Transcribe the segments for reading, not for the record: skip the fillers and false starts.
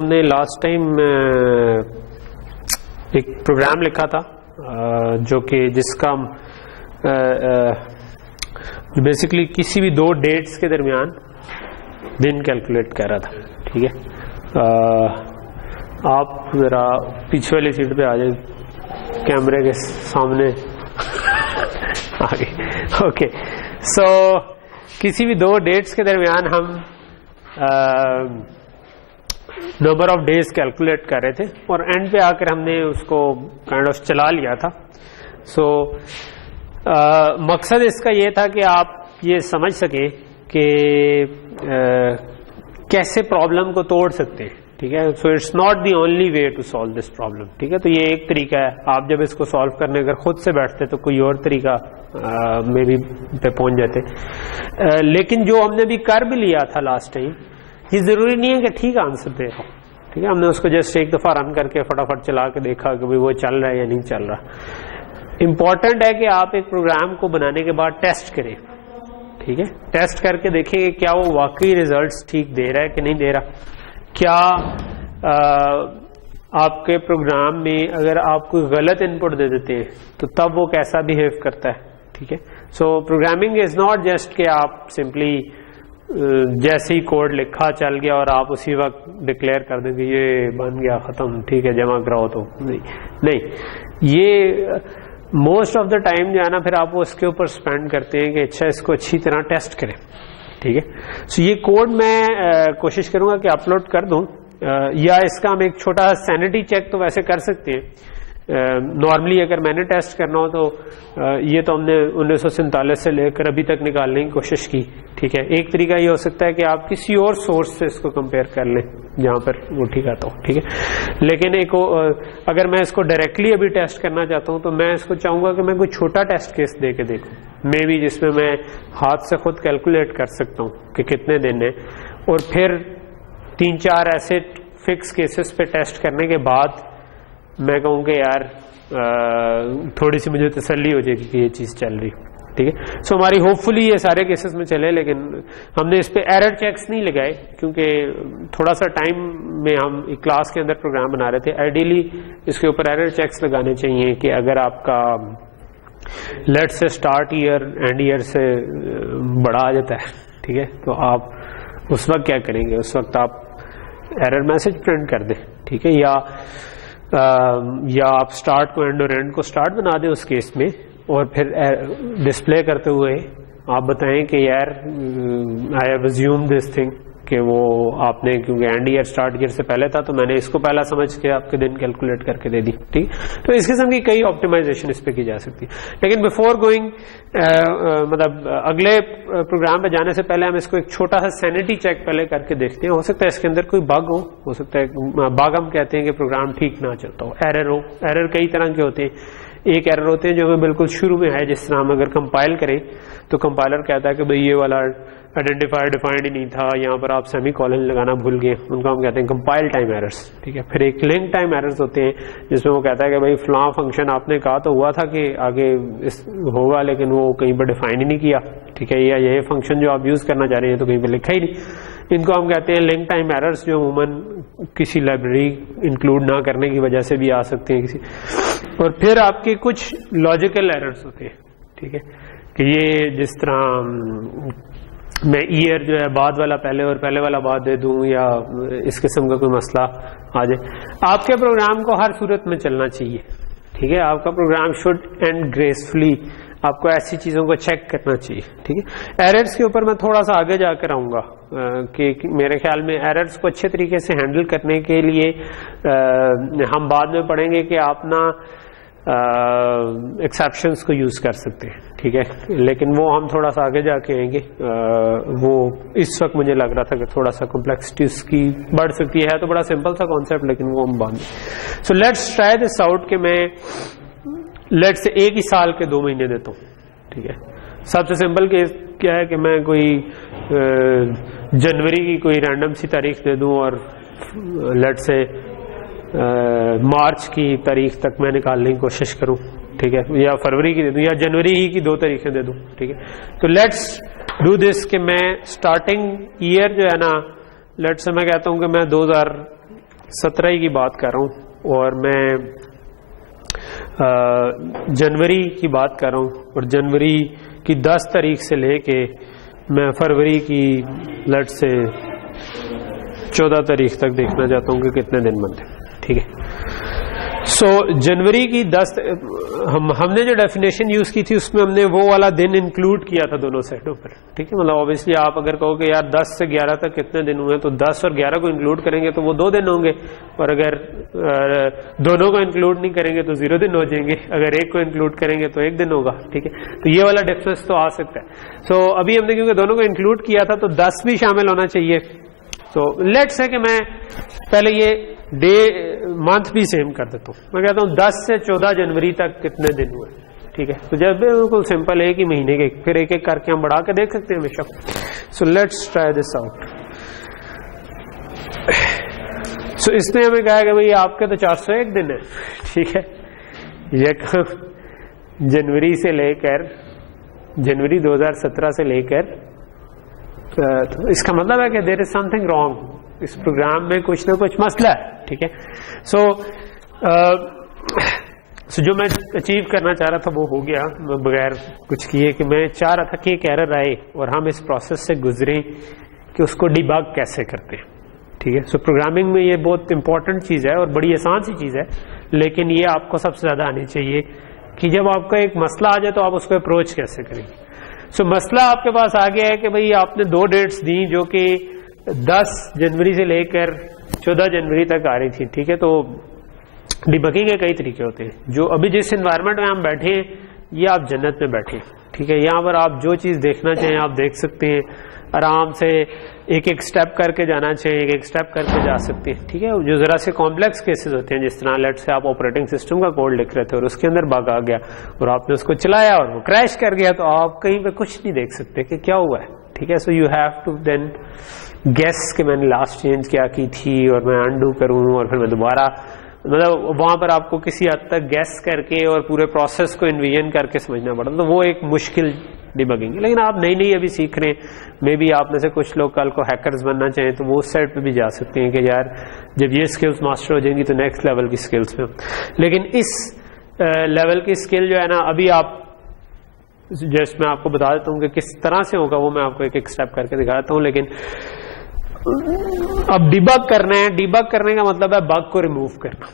हमने last time एक programme लिखा था जो कि जिसका बेसिकली किसी भी दो डेट्स के दरमियान दिन कैलकुलेट कर रहा था। ठीक है, आप जरा पीछे वाली सीट पे आ जाए, कैमरे के सामने आगे। ओके, सो किसी भी दो डेट्स के दरमियान हम नंबर ऑफ डेज कैलकुलेट कर रहे थे और एंड पे आकर हमने उसको काइंड ऑफ चला लिया था। सो मकसद इसका ये था कि आप ये समझ सकें कि कैसे प्रॉब्लम को तोड़ सकते हैं। ठीक है, so it's not the only way to solve this problem. ठीक है, तो ये एक तरीका है। आप जब इसको सॉल्व करने अगर खुद से बैठते तो कोई और तरीका में भी पे पहुंच जाते। लेकिन जो हमने भी कर भी लिया था लास्ट टाइम, ये जरूरी नहीं है कि ठीक आंसर दे रहा हो। ठीक है, हमने उसको जस्ट एक दफा रन करके फटाफट चला के देखा कि भाई वो चल रहा है या नहीं चल रहा। इंपॉर्टेंट है कि आप एक प्रोग्राम को बनाने के बाद टेस्ट करें। ठीक है, टेस्ट करके देखेंगे क्या वो वाकई रिजल्ट्स ठीक दे रहा है कि नहीं दे रहा। क्या आपके प्रोग्राम में अगर आप कोई गलत इनपुट दे देते हैं तो तब वो कैसा बिहेव करता है। ठीक है, सो प्रोग्रामिंग इज नॉट जस्ट कि आप सिंपली जैसे ही कोड लिखा चल गया और आप उसी वक्त डिक्लेयर कर देंगे ये बन गया खत्म, ठीक है जमा कराओ। तो नहीं, ये मोस्ट ऑफ द टाइम जो है ना फिर आप उसके ऊपर स्पेंड करते हैं कि अच्छा इसको अच्छी तरह टेस्ट करें। ठीक है, सो ये कोड मैं कोशिश करूंगा कि अपलोड कर दूं, या इसका हम एक छोटा सैनिटी चेक तो वैसे कर सकते हैं। नॉर्मली अगर मैंने टेस्ट करना हो तो ये तो हमने 1947 से लेकर अभी तक निकालने की कोशिश की। ठीक है, एक तरीका ये हो सकता है कि आप किसी और सोर्स से इसको कंपेयर कर लें जहां पर वो ठीक आता हो। ठीक है, लेकिन एक अगर मैं इसको डायरेक्टली अभी टेस्ट करना चाहता हूं तो मैं इसको चाहूंगा कि मैं कोई छोटा टेस्ट केस दे के देखूं, मे बी जिसमें मैं हाथ से खुद कैलकुलेट कर सकता हूं कि कितने दिन है, और फिर 3-4 ऐसे फिक्स केसेस पे टेस्ट करने के बाद मैं कहूँ कि यार थोड़ी सी मुझे तसल्ली हो जाएगी कि ये चीज़ चल रही। ठीक है, सो हमारी होपफुली ये सारे केसेस में चले, लेकिन हमने इस पे एरर चेक्स नहीं लगाए क्योंकि थोड़ा सा टाइम में हम एक क्लास के अंदर प्रोग्राम बना रहे थे। आइडियली इसके ऊपर एरर चेक्स लगाने चाहिए कि अगर आपका लेट से स्टार्ट ईयर एंड ईयर से बड़ा आ जाता है, ठीक है, तो आप उस वक्त क्या करेंगे, उस वक्त आप एरर मैसेज प्रिंट कर दें। ठीक है, या आप स्टार्ट को एंड और एंड को स्टार्ट बना दें उस केस में, और फिर डिस्प्ले करते हुए आप बताएं कि यार I have assume this thing कि वो आपने क्योंकि एंड ईयर स्टार्ट ईयर से पहले था तो मैंने इसको पहला समझ के आपके दिन कैलकुलेट करके दे दी। ठीक, तो इस किस्म की कई ऑप्टिमाइजेशन इस पे की जा सकती है। लेकिन बिफोर गोइंग मतलब अगले प्रोग्राम पे जाने से पहले हम इसको एक छोटा सा सैनिटी चेक पहले करके देखते हैं। हो सकता है इसके अंदर कोई बग हो सकता है बग हम कहते हैं कि प्रोग्राम ठीक ना चलता हो, एरर हो। एरर कई तरह के होते हैं। एक एरर होते हैं जो हमें बिल्कुल शुरू में है, जिस तरह हम अगर कंपाइल करें तो कंपाइलर कहता है कि भाई ये वाला आइडेंटिफायर डिफाइंड ही नहीं था, यहाँ पर आप सेमी कॉलन लगाना भूल गए, उनको हम कहते हैं कंपाइल टाइम एरर्स। ठीक है, फिर एक लिंक टाइम एरर्स होते हैं जिसमें वो कहता है कि भाई फलां फंक्शन आपने कहा तो हुआ था कि आगे होगा लेकिन वो कहीं पर डिफाइन ही नहीं किया। ठीक है, या ये फंक्शन जो आप यूज करना चाह रहे हैं तो कहीं पर लिखा ही नहीं। इनको हम कहते हैं लिंक टाइम एरर्स, जो अमूमन किसी लाइब्रेरी इंक्लूड ना करने की वजह से भी आ सकते हैं किसी। और फिर आपके कुछ लॉजिकल एरर्स होते हैं। ठीक है, कि ये जिस तरह मैं ईयर जो है बाद वाला पहले और पहले वाला बाद दे दूं, या इस किस्म का कोई मसला आ जाए। आपके प्रोग्राम को हर सूरत में चलना चाहिए। ठीक है, आपका प्रोग्राम शुड एंड ग्रेसफुली, आपको ऐसी चीजों को चेक करना चाहिए। ठीक है, एरर्स के ऊपर मैं थोड़ा सा आगे जाकर आऊंगा कि मेरे ख्याल में एरर्स को अच्छे तरीके से हैंडल करने के लिए हम बाद में पढ़ेंगे कि आप ना एक्सेप्शंस को यूज कर सकते हैं। ठीक है, लेकिन वो हम थोड़ा सा आगे जाके आएंगे। वो इस वक्त मुझे लग रहा था कि थोड़ा सा कॉम्प्लेक्सिटी उसकी बढ़ सकती है तो बड़ा सिंपल सा कॉन्सेप्ट, लेकिन वो हम बाद में। सो लेट्स ट्राई दिस आउट कि मैं लेट्स से एक ही साल के 2 महीने देता हूँ। ठीक है, सबसे सिंपल केस क्या है कि मैं कोई जनवरी की कोई रैंडम सी तारीख दे दूं और लेट्स से मार्च की तारीख तक मैं निकालने की कोशिश करूं। ठीक है, या फरवरी की दे दूं या जनवरी ही की 2 तारीखें दे दूं। ठीक है, तो लेट्स डू दिस कि मैं स्टार्टिंग ईयर जो है ना, लेट्स से मैं कहता हूं कि मैं 2017 की बात कर रहा हूँ और मैं जनवरी की बात कर रहा हूँ और जनवरी की 10 तारीख से लेके मैं फरवरी की लट से 14 तारीख तक देखना चाहता हूँ कि कितने दिन बनते हैं, ठीक है। सो जनवरी की 10 हमने जो डेफिनेशन यूज की थी उसमें हमने वो वाला दिन इंक्लूड किया था दोनों सेटों पर, ठीक है। मतलब ऑब्वियसली आप अगर कहो कि यार 10 से 11 तक कितने दिन हुए तो 10 और 11 को इंक्लूड करेंगे तो वो 2 दिन होंगे, और अगर दोनों को इंक्लूड नहीं करेंगे तो 0 दिन हो जाएंगे, अगर एक को इंक्लूड करेंगे तो 1 दिन होगा, ठीक है। तो ये वाला डिफरेंस तो आ सकता है। सो अभी हमने क्योंकि दोनों को इंक्लूड किया था तो 10 भी शामिल होना चाहिए। तो लेट्स से कि मैं पहले ये डे मंथ भी सेम कर देता हूँ। मैं कहता हूँ 10 से 14 जनवरी तक कितने दिन हुए, ठीक है। तो जब बिल्कुल सिंपल एक ही महीने के, फिर एक एक करके हम बढ़ा के देख सकते हैं हमेशा। So let's try this out. So इसने हमें कहा कि भाई आपके तो 401 दिन है, ठीक है। ये जनवरी से लेकर जनवरी 2017 से लेकर, तो इसका मतलब है कि देयर इज समथिंग रॉन्ग, इस प्रोग्राम में कुछ ना कुछ मसला है, ठीक है। सो जो मैं अचीव करना चाह रहा था वो हो गया बगैर कुछ किए, कि मैं चाह रहा था कि एक एरर आए और हम इस प्रोसेस से गुजरें कि उसको डिबग कैसे करते हैं, ठीक है। सो प्रोग्रामिंग में ये बहुत इंपॉर्टेंट चीज़ है और बड़ी आसान सी चीज़ है, लेकिन ये आपको सबसे ज़्यादा आनी चाहिए कि जब आपका एक मसला आ जाए तो आप उसको अप्रोच कैसे करेंगे। सो मसला आपके पास आ गया है कि भाई आपने 2 डेट्स दी जो कि 10 जनवरी से लेकर 14 जनवरी तक आ रही थी, ठीक है। तो डिबगिंग के कई तरीके होते हैं। जो अभी जिस एनवायरनमेंट में हम बैठे हैं ये आप जन्नत में बैठे हैं, ठीक है। यहाँ पर आप जो चीज़ देखना चाहें आप देख सकते हैं, आराम से एक एक स्टेप करके जाना चाहिए, एक एक स्टेप करके जा सकते हैं, ठीक है। जो ज़रा से कॉम्प्लेक्स केसेस होते हैं, जिस तरह लेट से आप ऑपरेटिंग सिस्टम का कोड लिख रहे थे और उसके अंदर बग आ गया और आपने उसको चलाया और वो क्रैश कर गया, तो आप कहीं पे कुछ नहीं देख सकते कि क्या हुआ है, ठीक है। So you have to then guess कि मैंने लास्ट चेंज क्या की थी और मैं अनडू करूं और फिर मैं दोबारा, मतलब वहां पर आपको किसी हद तक गेस करके और पूरे प्रोसेस को इन्विजन करके समझना पड़ता, तो वो एक मुश्किल डिबगिंग। लेकिन आप नई नई अभी सीख रहे हैं, मे बी आप में से कुछ लोग कल को हैकर्स बनना चाहें तो वो उस साइड पे भी जा सकते हैं कि यार जब ये स्किल्स मास्टर हो जाएंगी तो नेक्स्ट लेवल की स्किल्स में। लेकिन इस लेवल की स्किल जो है ना, अभी आप जस्ट मैं आपको बता देता हूँ कि किस तरह से होगा, वो मैं आपको एक एक स्टेप करके दिखा देता हूँ। लेकिन अब डिबग करना है, डिबग करने का मतलब है बग को रिमूव करना,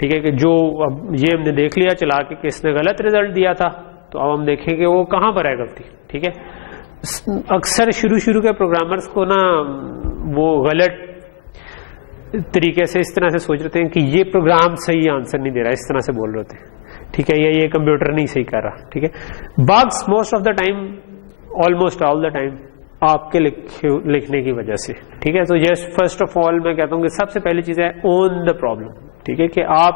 ठीक है। कि जो अब ये हमने देख लिया चला के कि इसने गलत रिजल्ट दिया था, तो अब हम देखेंगे वो कहाँ पर है गलती, ठीक है। अक्सर शुरू के प्रोग्रामर्स को ना वो गलत तरीके से इस तरह से सोच रहे हैं कि ये प्रोग्राम सही आंसर नहीं दे रहा, इस तरह से बोल रहे होते हैं, ठीक है, या ये कंप्यूटर नहीं सही कर रहा, ठीक है। Bugs most of the time, almost all the time आपके लिखने की वजह से, ठीक है। तो जस्ट फर्स्ट ऑफ ऑल मैं कहता हूँ कि सबसे पहली चीज है ओन द प्रॉब्लम, ठीक है। कि आप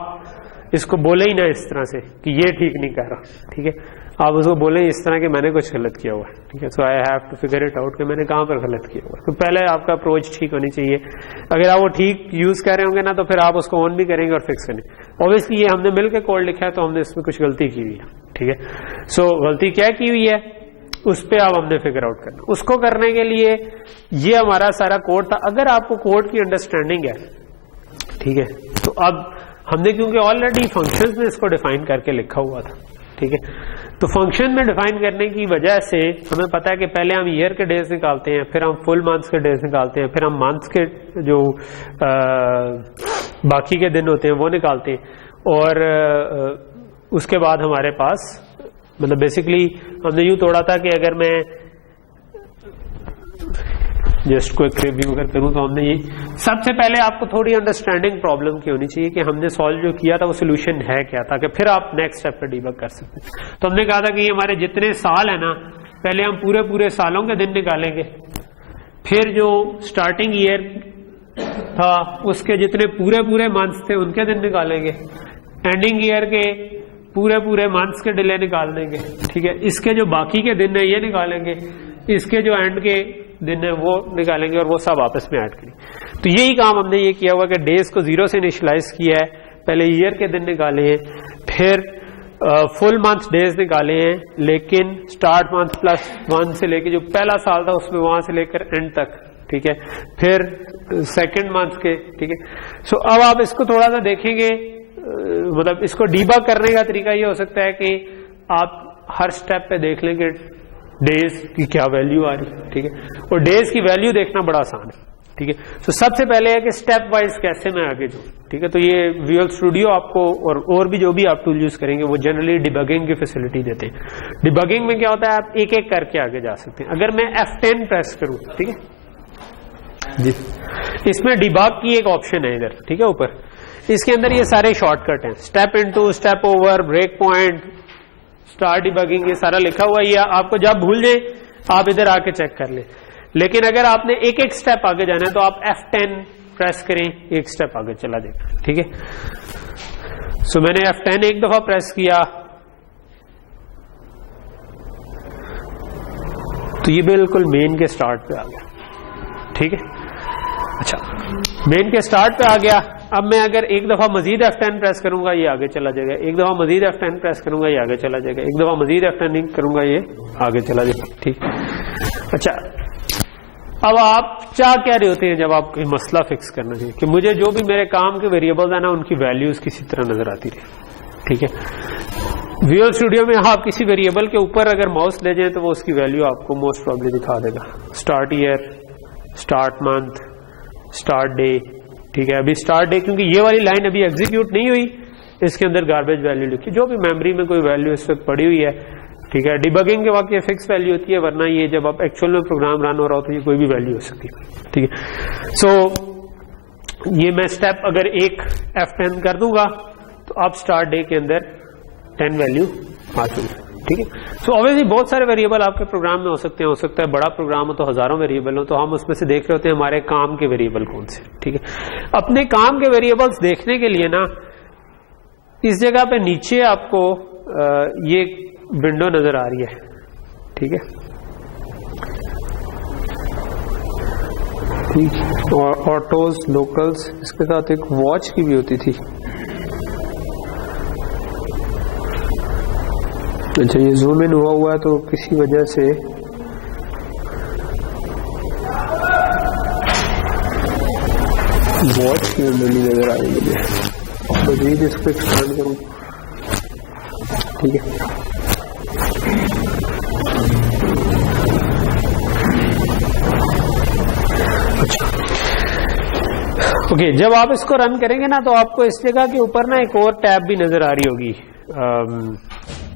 इसको बोले ही ना इस तरह से कि ये ठीक नहीं कर रहा, ठीक है। आप उसको बोले इस तरह कि मैंने कुछ गलत किया हुआ है, ठीक है। So I have to figure it out कि मैंने कहाँ पर गलत किया हुआ है। तो पहले आपका अप्रोच ठीक होनी चाहिए। अगर आप वो ठीक यूज कर रहे होंगे ना तो फिर आप उसको ऑन भी करेंगे और फिक्स करेंगे। ऑब्वियसली ये हमने मिलकर कोड लिखा है तो हमने इसमें कुछ गलती की हुई है, ठीक है। सो गलती क्या की हुई है उस पर अब हमने फिगर आउट करना। उसको करने के लिए ये हमारा सारा कोड था। अगर आपको कोड की अंडरस्टैंडिंग है, ठीक है, तो अब हमने क्योंकि ऑलरेडी फंक्शंस में इसको डिफाइन करके लिखा हुआ था, ठीक है। तो फंक्शन में डिफाइन करने की वजह से हमें पता है कि पहले हम ईयर के डेज निकालते हैं, फिर हम फुल मंथ्स के डेज निकालते हैं, फिर हम मंथ्स के जो बाकी के दिन होते हैं वो निकालते हैं, और उसके बाद हमारे पास मतलब बेसिकली हमने यूं तोड़ा था कि अगर मैं जस्ट क्विक रिव्यू अगर करूं तो हमने ये सबसे पहले आपको थोड़ी अंडरस्टैंडिंग प्रॉब्लम की होनी चाहिए कि हमने सॉल्व जो किया था वो सोल्यूशन है क्या, ताकि फिर आप नेक्स्ट स्टेप पे डिबग कर सकते हैं। तो हमने कहा था कि ये हमारे जितने साल है ना, पहले हम पूरे पूरे सालों के दिन निकालेंगे, फिर जो स्टार्टिंग ईयर था उसके जितने पूरे पूरे मंथ्स थे उनके दिन निकालेंगे, एंडिंग ईयर के पूरे पूरे मंथ्स के डिले निकाल देंगे, ठीक है। इसके जो बाकी के दिन है ये निकालेंगे, इसके जो एंड के दिन है वो निकालेंगे और वो सब आपस में ऐड करेंगे। तो यही काम हमने ये किया हुआ कि डेज को 0 से इनिशियलाइज किया है, पहले ईयर के दिन निकाले हैं, फिर फुल मंथ डेज निकाले हैं, लेकिन स्टार्ट मंथ +1 से लेके जो पहला साल था उसमें वहां से लेकर एंड तक, ठीक है, फिर सेकंड मंथ के, ठीक है। सो अब आप इसको थोड़ा सा देखेंगे, मतलब इसको डीबग करने का तरीका ये हो सकता है कि आप हर स्टेप पे देख लेंगे डेज की क्या वैल्यू आ रही है, ठीक है, और डेज की वैल्यू देखना बड़ा आसान है, ठीक है। तो सबसे पहले है कि स्टेप वाइज कैसे मैं आगे जाऊं, ठीक है। तो ये विजुअल स्टूडियो आपको और भी जो भी आप टूल यूज करेंगे वो जनरली डिबगिंग की फैसिलिटी देते हैं। डिबगिंग में क्या होता है, आप एक एक करके आगे जा सकते हैं। अगर मैं F10 प्रेस करूं, ठीक है जी, इसमें डिबग की एक ऑप्शन है इधर, ठीक है, ऊपर। इसके अंदर ये सारे शॉर्टकट हैं, step into, step over, break point, start debugging, ये सारा लिखा हुआ है। आपको जब भूल जाए आप इधर आके चेक कर ले। लेकिन अगर आपने एक एक स्टेप आगे जाना है तो आप F10 प्रेस करें, एक स्टेप आगे चला देगा, ठीक है। सो मैंने F10 एक दफा प्रेस किया तो ये बिल्कुल मेन के स्टार्ट पे आ गया, ठीक है। अच्छा, मेन के स्टार्ट पे आ गया। अब मैं अगर एक दफा मजीद F10 प्रेस करूंगा ये आगे चला जाएगा, एक दफा मजीद F10 प्रेस करूंगा ये आगे चला जाएगा, एक दफा मजीद F10 करूंगा ये आगे चला जाएगा, ठीक। अच्छा, अब आप चाह क्या रहे होते हैं जब आप कोई मसला फिक्स करना चाहिए कि मुझे जो भी मेरे काम के वेरिएबल्स है ना उनकी वैल्यूज किसी तरह नजर आती रहे, ठीक है। विजुअल स्टूडियो में आप किसी वेरिएबल के ऊपर अगर माउस ले जाएं तो वो उसकी वैल्यू आपको मोस्ट प्रॉब्ली दिखा देगा। Start year, start month, start day, ठीक है। अभी स्टार्ट डे क्योंकि ये वाली लाइन अभी एग्जीक्यूट नहीं हुई, इसके अंदर गार्बेज वैल्यू लिखी, जो भी मेमोरी में कोई वैल्यू इस वक्त पड़ी हुई है, ठीक है। डिबगिंग के वक्त ये फिक्स वैल्यू होती है, वरना ये जब आप एक्चुअल में प्रोग्राम रन हो रहा हो तो ये कोई भी वैल्यू हो सकती है, ठीक है। सो ये मैं स्टेप अगर एक F10 कर दूंगा तो आप स्टार्ट डे के अंदर 10 वैल्यू आ चुकी, ठीक है। सो ऑब्वियसली बहुत सारे वेरिएबल आपके प्रोग्राम में हो सकते हैं, हो सकता है बड़ा प्रोग्राम हो तो हजारों वेरिएबल हो, तो हम उसमें से देख रहे होते हैं हमारे काम के वेरिएबल कौन से, ठीक है। अपने काम के वेरिएबल्स देखने के लिए ना इस जगह पे नीचे आपको ये विंडो नजर आ रही है, ठीक है, ठीक। और ऑटोज, लोकल्स, इसके साथ एक वॉच की भी होती थी। अच्छा, ये जूम इन हुआ है तो किसी वजह से वॉच की विंडो नहीं नजर आ रही मुझे, मजीद इसको एक्सपेंड करूं, ठीक है। अच्छा, ओके, जब आप इसको रन करेंगे ना तो आपको इस जगह के ऊपर ना एक और टैब भी नजर आ रही होगी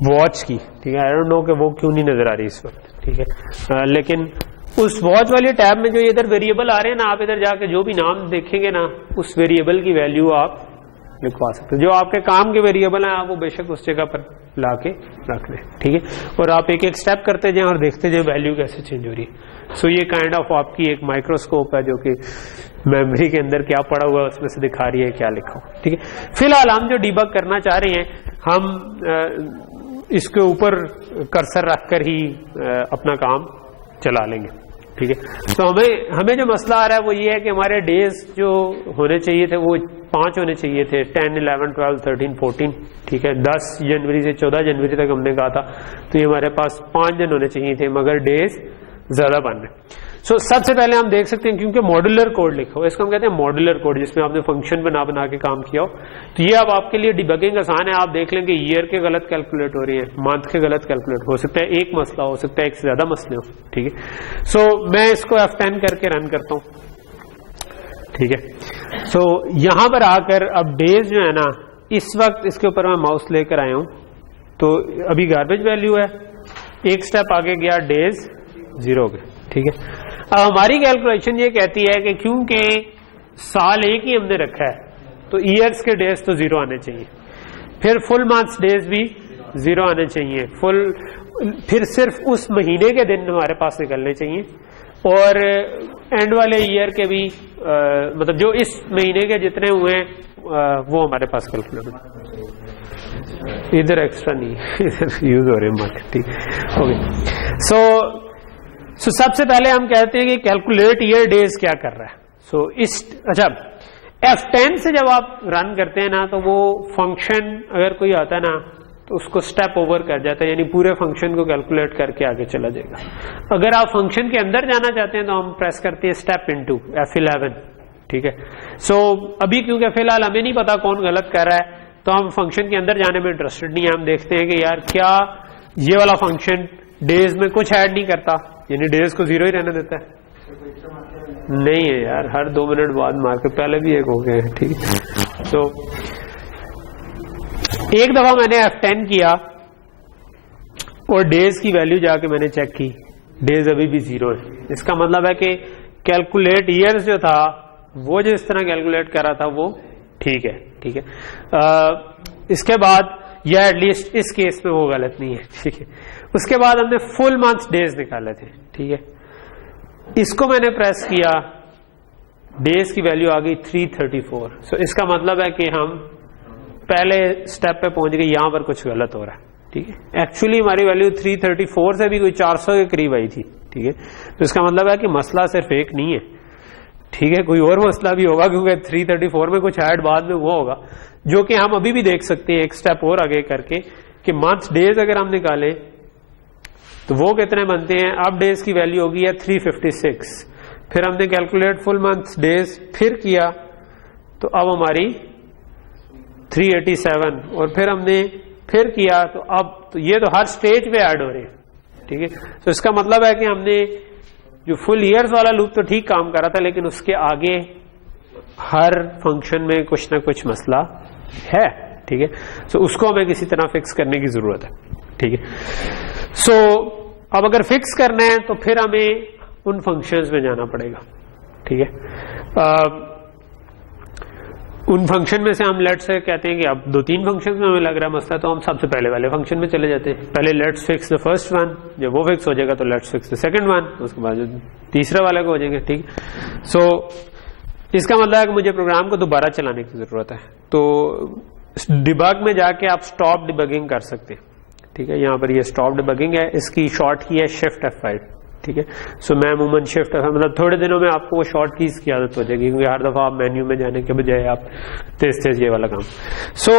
वॉच की, ठीक है। आई डोंट नो कि वो क्यों नहीं नजर आ रही इस वक्त, ठीक है। लेकिन उस वॉच वाली टैब में जो इधर वेरिएबल आ रहे हैं ना, आप इधर जाके जो भी नाम देखेंगे ना उस वेरिएबल की वैल्यू आप लिखवा सकते हो। जो आपके काम के वेरिएबल हैं आप वो बेशक उस जगह पर लाके रख लें, ठीक है। और आप एक एक स्टेप करते जाएं और देखते जाएं वैल्यू कैसे चेंज हो रही है। सो ये काइंड ऑफ आपकी एक माइक्रोस्कोप है जो कि मेमोरी के अंदर क्या पड़ा हुआ है उसमें से दिखा रही है क्या लिखा हो, ठीक है। फिलहाल हम जो डीबग करना चाह रहे हैं, हम इसके ऊपर कर्सर रखकर ही अपना काम चला लेंगे, ठीक है। तो हमें जो मसला आ रहा है वो ये है कि हमारे डेज जो होने चाहिए थे वो 5 होने चाहिए थे, 10, 11, 12, 13, 14, ठीक है। 10 जनवरी से 14 जनवरी तक हमने कहा था, तो ये हमारे पास 5 दिन होने चाहिए थे, मगर डेज ज्यादा बन रहे। सो सबसे पहले हम देख सकते हैं क्योंकि मॉड्यूलर कोड लिखा हो, इसको हम कहते हैं मॉड्यूलर कोड, जिसमें आपने फंक्शन बना के काम किया हो। तो ये अब आपके लिए डिबगिंग आसान है। आप देख लेंगे ईयर के गलत कैलकुलेट हो रही है, मंथ के गलत कैलकुलेट हो सकता है, एक मसला हो सकता है, एक से ज्यादा मसले हो, ठीक है। सो मैं इसको F10 करके रन करता हूं, ठीक है। सो यहां पर आकर अब डेज जो है ना, इस वक्त इसके ऊपर मैं माउस लेकर आया हूं तो अभी गार्बेज वैल्यू है, एक स्टेप आगे गया डेज 0 हो गए, ठीक है। अब हमारी कैलकुलेशन ये कहती है कि क्योंकि साल एक ही हमने रखा है तो ईयर्स के डेज तो 0 आने चाहिए, फिर फुल मंथ्स डेज भी 0 आने चाहिए, फिर सिर्फ उस महीने के दिन हमारे पास निकलने चाहिए, और एंड वाले ईयर के भी मतलब जो इस महीने के जितने हुए वो हमारे पास कैलकुलेट, इधर एक्स्ट्रा नहीं इधर यूज हो रहे हैं, ठीक, ओके। सो सबसे पहले हम कहते हैं कि कैलकुलेट ईयर डेज क्या कर रहा है। अच्छा, F10 से जब आप रन करते हैं ना तो वो फंक्शन अगर कोई आता है ना तो उसको स्टेप ओवर कर जाता है, यानी पूरे फंक्शन को कैलकुलेट करके आगे चला जाएगा। अगर आप फंक्शन के अंदर जाना चाहते हैं तो हम प्रेस करते हैं स्टेप इनटू F11, ठीक है। सो अभी क्योंकि फिलहाल हमें नहीं पता कौन गलत कर रहा है, तो हम फंक्शन के अंदर जाने में इंटरेस्टेड नहीं है। हम देखते हैं कि यार क्या ये वाला फंक्शन डेज में कुछ ऐड नहीं करता, यानी डेज को 0 ही रहने देता है। नहीं है यार, हर 2 मिनट बाद मार के, पहले भी एक हो गए हैं, ठीक है। सो एक दफा मैंने F10 किया और डेज की वैल्यू जाके मैंने चेक की, डेज अभी भी 0 है। इसका मतलब है कि कैलकुलेट ईयर्स जो था वो जिस तरह कैलकुलेट कर रहा था वो ठीक है, ठीक है। इसके बाद या एटलीस्ट इस केस में वो गलत नहीं है, ठीक है। उसके बाद हमने फुल मंथ डेज निकाले थे, ठीक है। इसको मैंने प्रेस किया, डेज की वैल्यू आ गई 334। सो इसका मतलब है कि हम पहले स्टेप पे पहुंच गए, यहां पर कुछ गलत हो रहा है, ठीक है। एक्चुअली हमारी वैल्यू 334 से भी कोई 400 के करीब आई थी, ठीक है। तो इसका मतलब है कि मसला सिर्फ एक नहीं है, ठीक है, कोई और मसला भी होगा, क्योंकि 334 में कुछ ऐड बाद में वो होगा, जो कि हम अभी भी देख सकते हैं एक स्टेप और आगे करके कि मंथ डेज अगर हम निकालें तो वो कितने बनते हैं। अब डेज की वैल्यू होगी है 356, फिर हमने कैलकुलेट फुल मंथ डेज फिर किया तो अब हमारी 387, और फिर हमने फिर किया तो अब तो ये तो हर स्टेज पे ऐड हो रहे हैं, ठीक है। तो इसका मतलब है कि हमने जो फुल ईयर्स वाला लूप तो ठीक काम कर रहा था, लेकिन उसके आगे हर फंक्शन में कुछ ना कुछ मसला है, ठीक है। सो उसको हमें किसी तरह फिक्स करने की जरूरत है, ठीक है। सो अब अगर फिक्स करना है तो फिर हमें उन फंक्शंस में जाना पड़ेगा, ठीक है। उन फंक्शन में से हम लेट्स से कहते हैं कि अब 2-3 फंक्शंस में हमें लग रहा है मसला, तो हम सबसे पहले वाले फंक्शन में चले जाते हैं। पहले let's fix the first one, जब वो फिक्स हो जाएगा तो let's fix the second one, उसके बाद तीसरे वाले को हो जाएंगे, ठीक। सो इसका मतलब है कि मुझे प्रोग्राम को दोबारा चलाने की जरूरत है, तो डिबग में जाके आप स्टॉप डिबगिंग कर सकते हैं, ठीक है। यहाँ पर ये स्टॉप डिबगिंग है, इसकी शॉर्ट की है शिफ्ट F5, ठीक है। सो मैं अमूमन शिफ्ट F5, मतलब थोड़े दिनों में आपको वो शॉर्ट कीज की आदत हो जाएगी, क्योंकि हर दफा आप मेन्यू में जाने के बजाय आप तेज तेज ये वाला काम। सो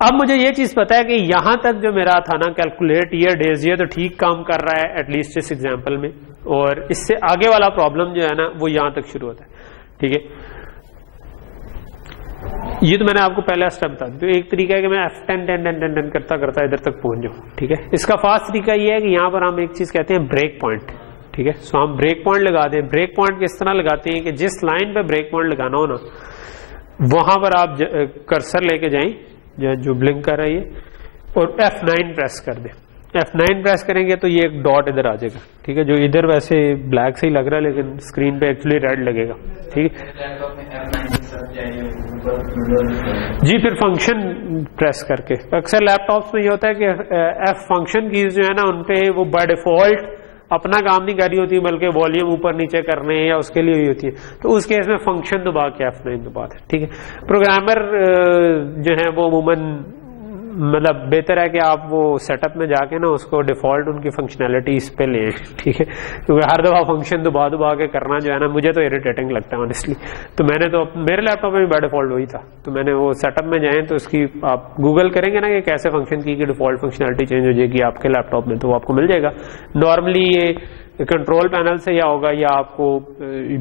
अब मुझे ये चीज पता है कि यहां तक जो मेरा था ना कैलकुलेट ईयर डेज, ये तो ठीक काम कर रहा है एटलीस्ट इस एग्जाम्पल में, और इससे आगे वाला प्रॉब्लम जो है ना वो यहां तक शुरू होता है, ठीक है। ये तो मैंने आपको पहला स्टेप बता दिया। तो एक तरीका है कि मैं F10 10 10 10 10 करता करता इधर तक पहुंच जाऊं, ठीक है। इसका फास्ट तरीका ये है कि यहां पर हम एक चीज कहते हैं ब्रेक पॉइंट, ठीक है। सो हम ब्रेक पॉइंट लगा दें। ब्रेक पॉइंट किस तरह लगाते हैं कि जिस लाइन पे ब्रेक पॉइंट लगाना हो ना, वहां पर आप कर्सर लेके जाएं जो ब्लिंक कर रही है, और F9 प्रेस कर दें। F9 प्रेस करेंगे तो ये एक डॉट इधर आ जाएगा, ठीक है, जो इधर वैसे ब्लैक से ही लग रहा है लेकिन स्क्रीन पे एक्चुअली रेड लगेगा, ठीक है जी। फिर फंक्शन प्रेस करके, अक्सर लैपटॉप्स में ये होता है कि F फंक्शन कीज जो है ना उनपे वो बाय डिफॉल्ट अपना काम नहीं कर रही होती, बल्कि वॉल्यूम ऊपर नीचे करने या उसके लिए हुई होती है, तो उस केस में फंक्शन दबा के F9 दबा दें, ठीक है। प्रोग्रामर जो है वो अमूमन मतलब बेहतर है कि आप वो सेटअप में जाके ना उसको डिफॉल्ट उनकी फंक्शनैलिटी इस पे लें, ठीक है, क्योंकि हर दफा फंक्शन दबा के करना जो है ना मुझे तो इरिटेटिंग लगता है ऑनेस्टली। तो मैंने तो मेरे लैपटॉप में भी बाय डिफॉल्ट वही था, तो मैंने वो सेटअप में जाएं तो उसकी आप गूगल करेंगे ना कि कैसे फंक्शन की डिफॉल्ट फंक्शनैलिटी चेंज हो जाएगी आपके लैपटॉप में, तो वो आपको मिल जाएगा। नॉर्मली ये कंट्रोल पैनल से या होगा या आपको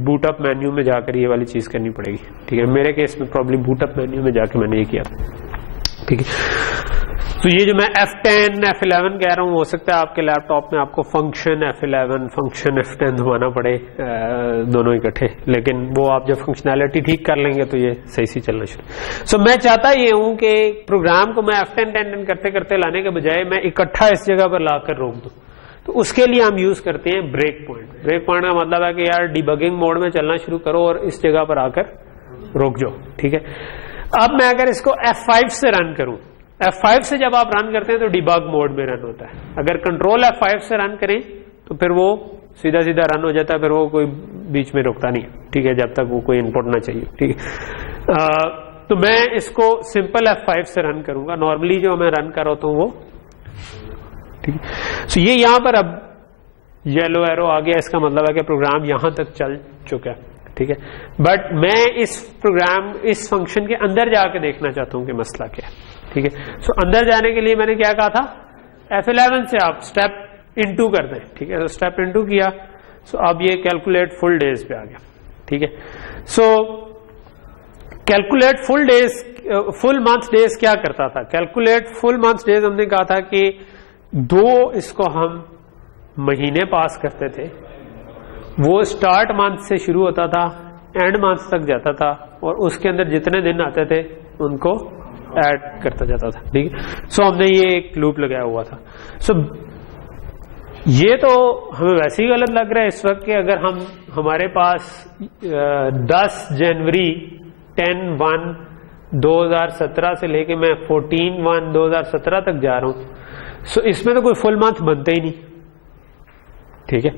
बूटअप मेन्यू में जाकर ये वाली चीज करनी पड़ेगी, ठीक है। मेरे केस में प्रॉब्लम बूटअप मेन्यू में जाकर मैंने ये किया, ठीक है। तो ये जो मैं F10 F11 कह रहा हूँ, हो सकता है आपके लैपटॉप में आपको फंक्शन F11 फंक्शन F10 दबाना पड़े दोनों इकट्ठे, लेकिन वो आप जब फंक्शनैलिटी ठीक कर लेंगे तो ये सही से चलना शुरू। सो मैं चाहता ये हूं कि प्रोग्राम को मैं F10 10 10 करते करते लाने के बजाय मैं इकट्ठा इस जगह पर लाकर रोक दूं, तो उसके लिए हम यूज करते हैं ब्रेक पॉइंट। ब्रेक पॉइंट का मतलब है कि यार डिबगिंग मोड में चलना शुरू करो और इस जगह पर आकर रोक जाओ, ठीक है। अब मैं अगर इसको F5 से रन करूं, F5 से जब आप रन करते हैं तो डिबग मोड में रन होता है। अगर कंट्रोल F5 से रन करें तो फिर वो सीधा सीधा रन हो जाता है, फिर वो कोई बीच में रुकता नहीं, ठीक है, जब तक वो कोई इनपुट ना चाहिए, ठीक है। तो मैं इसको सिंपल F5 से रन करूंगा, नॉर्मली जो मैं रन कर रहा हूं वो, ठीक है। सो ये यहां पर अब येलो एरो आ गया, इसका मतलब है कि प्रोग्राम यहां तक चल चुका है, ठीक है। बट मैं इस फंक्शन के अंदर जाके देखना चाहता हूं कि मसला क्या है, ठीक है। सो अंदर जाने के लिए मैंने क्या कहा था, F11 से आप स्टेप इनटू कर दें, ठीक है। तो स्टेप इनटू किया, सो अब ये कैलकुलेट फुल डेज पे आ गया, ठीक है। सो calculate full days, full month days क्या करता था? कैलकुलेट फुल मंथ डेज हमने कहा था कि दो इसको हम महीने पास करते थे, वो स्टार्ट मंथ से शुरू होता था, एंड मंथ तक जाता था, और उसके अंदर जितने दिन आते थे उनको ऐड करता जाता था, ठीक है। सो हमने ये एक लूप लगाया हुआ था। सो ये तो हमें वैसे ही गलत लग रहा है इस वक्त कि अगर हम हमारे पास 10 जनवरी 10/1/2017 से लेके मैं 14/1/2017 तक जा रहा हूं, सो इसमें तो कोई फुल मंथ बनता ही नहीं, ठीक है।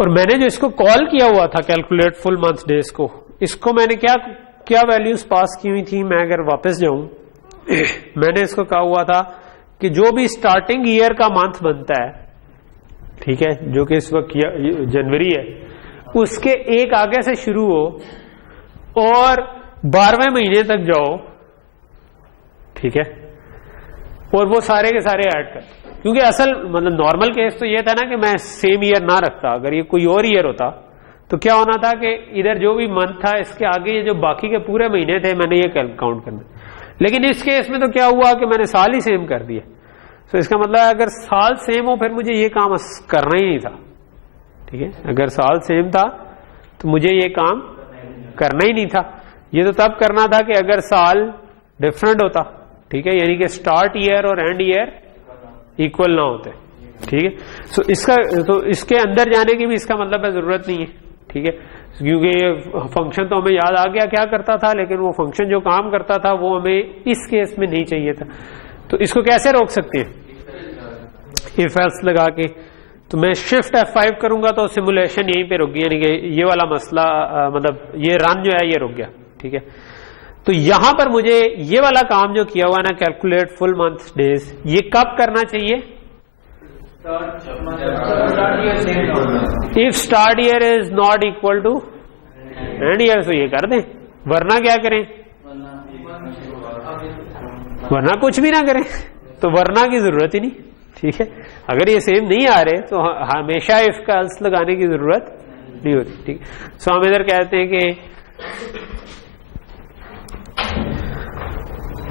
और मैंने जो इसको कॉल किया हुआ था कैलकुलेट फुल मंथ डेज को, इसको मैंने क्या वैल्यूज पास की हुई थी, मैं अगर वापस जाऊं मैंने इसको कहा हुआ था कि जो भी स्टार्टिंग ईयर का मंथ बनता है, ठीक है, जो कि इस वक्त जनवरी है, उसके एक आगे से शुरू हो और 12वें महीने तक जाओ, ठीक है, और वो सारे के सारे ऐड कर। क्योंकि असल मतलब नॉर्मल केस तो ये था ना कि मैं सेम ईयर ना रखता, अगर ये कोई और ईयर होता तो क्या होना था कि इधर जो भी मंथ था इसके आगे ये जो बाकी के पूरे महीने थे मैंने ये काउंट करना। लेकिन इस केस में तो क्या हुआ कि मैंने साल ही सेम कर दिया। तो इसका मतलब है अगर साल सेम हो फिर मुझे ये काम करना ही नहीं था, ठीक है। अगर साल सेम था तो मुझे ये काम करना ही नहीं था। ये तो तब करना था कि अगर साल डिफरेंट होता, ठीक है, यानी कि स्टार्ट ईयर और एंड ईयर इक्वल ना होते, ठीक है। सो इसके अंदर जाने की भी इसका मतलब है जरूरत नहीं है, ठीक है, क्योंकि ये फंक्शन तो हमें याद आ गया क्या करता था, लेकिन वो फंक्शन जो काम करता था वो हमें इस केस में नहीं चाहिए था। तो इसको कैसे रोक सकते हैं? इफ एल्स लगा के। तो मैं शिफ्ट F5 करूंगा तो सिमुलेशन यहीं पे रुक गया, यानी कि ये वाला मसला मतलब ये रन जो है ये रुक गया, ठीक है। तो यहां पर मुझे ये वाला काम जो किया हुआ ना कैलकुलेट फुल मंथ डेज, ये कब करना चाहिए? If start year is not equal to end year, तो ये कर दें, वरना क्या करें? वरना कुछ भी ना करें, तो वरना की जरूरत ही नहीं, ठीक है। अगर ये सेम नहीं आ रहे तो हमेशा इफ का एल्स लगाने की जरूरत नहीं होती, ठीक है। सो हम इधर कहते हैं कि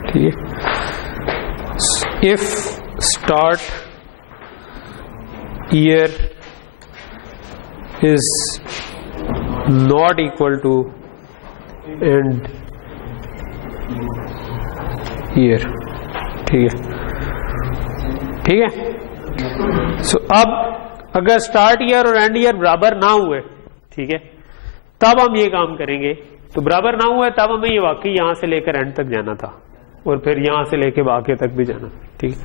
ठीक है, if start year is not equal to end year, ठीक है, ठीक है। सो अब अगर स्टार्ट ईयर और एंड ईयर बराबर ना हुए, ठीक है, तब हम ये काम करेंगे। तो बराबर ना हुए तब हमें ये वाकई यहां से लेकर एंड तक जाना था और फिर यहां से लेकर बाकी तक भी जाना, ठीक है।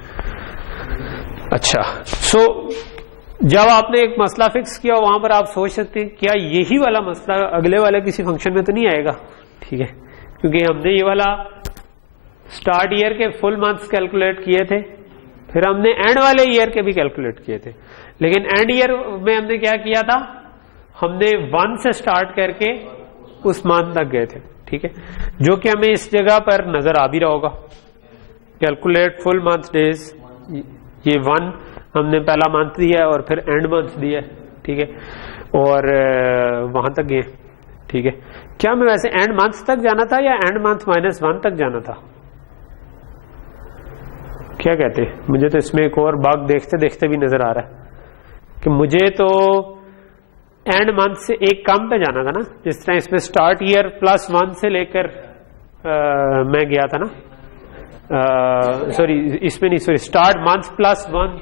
अच्छा, सो जब आपने एक मसला फिक्स किया वहां पर आप सोच सकते हैं क्या यही वाला मसला अगले वाले किसी फंक्शन में तो नहीं आएगा, ठीक है, क्योंकि हमने ये वाला स्टार्ट ईयर के फुल मंथ्स कैलकुलेट किए थे, फिर हमने एंड वाले ईयर के भी कैलकुलेट किए थे। लेकिन एंड ईयर में हमने क्या किया था, हमने 1 से स्टार्ट करके उस मंथ तक गए थे, ठीक है, जो कि हमें इस जगह पर नजर आ भी रहा होगा। कैलकुलेट फुल मंथ डेज, ये 1 हमने पहला मंथ दिया है और फिर एंड मंथ दिया है, ठीक है, और वहां तक गए, ठीक है। क्या हमें वैसे एंड मंथ तक जाना था या एंड मंथ -1 तक जाना था? क्या कहते हैं? मुझे तो इसमें एक और बग देखते देखते भी नजर आ रहा है कि मुझे तो एंड मंथ से एक कम पे जाना था ना, जिस तरह इसमें स्टार्ट ईयर +1 से लेकर मैं गया था ना, सॉरी इसमें नहीं, सॉरी स्टार्ट मंथ +1,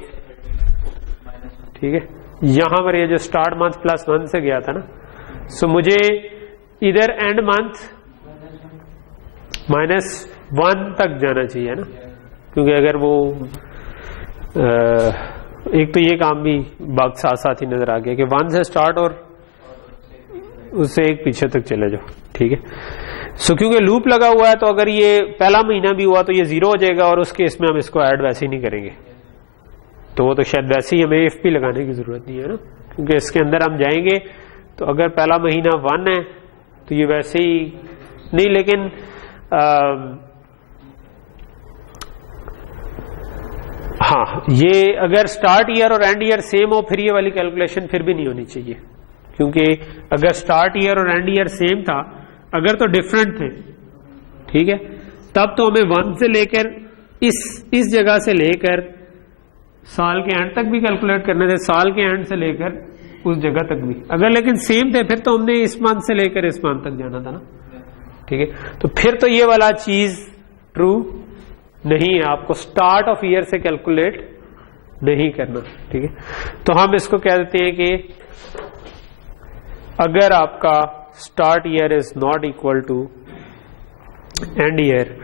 ठीक है, यहां पर ये जो स्टार्ट मंथ +1 से गया था ना, सो मुझे इधर एंड मंथ -1 तक जाना चाहिए ना, क्योंकि अगर वो एक तो ये काम भी बाग साथ साथ ही नजर आ गया कि 1 से स्टार्ट और उससे एक पीछे तक चले जाओ, ठीक है। सो क्योंकि लूप लगा हुआ है तो अगर ये पहला महीना भी हुआ तो ये 0 हो जाएगा और उस केस में हम इसको ऐड वैसे ही नहीं करेंगे, तो वो तो शायद वैसे ही हमें इफ भी लगाने की जरूरत नहीं है ना, क्योंकि इसके अंदर हम जाएंगे तो अगर पहला महीना 1 है तो ये वैसे ही नहीं, लेकिन हाँ, ये अगर स्टार्ट ईयर और एंड ईयर सेम हो फिर ये वाली कैलकुलेशन फिर भी नहीं होनी चाहिए, क्योंकि अगर स्टार्ट ईयर और एंड ईयर सेम था, अगर तो डिफरेंट थे, ठीक है, तब तो हमें 1 से लेकर इस जगह से लेकर साल के एंड तक भी कैलकुलेट करने थे, साल के एंड से लेकर उस जगह तक भी। अगर लेकिन सेम थे फिर तो हमने इस मंथ से लेकर इस मंथ तक जाना था ना, ठीक है। तो फिर तो ये वाला चीज ट्रू नहीं है, आपको स्टार्ट ऑफ ईयर से कैलकुलेट नहीं करना, ठीक है। तो हम इसको कह देते हैं कि अगर आपका start year is not equal to end year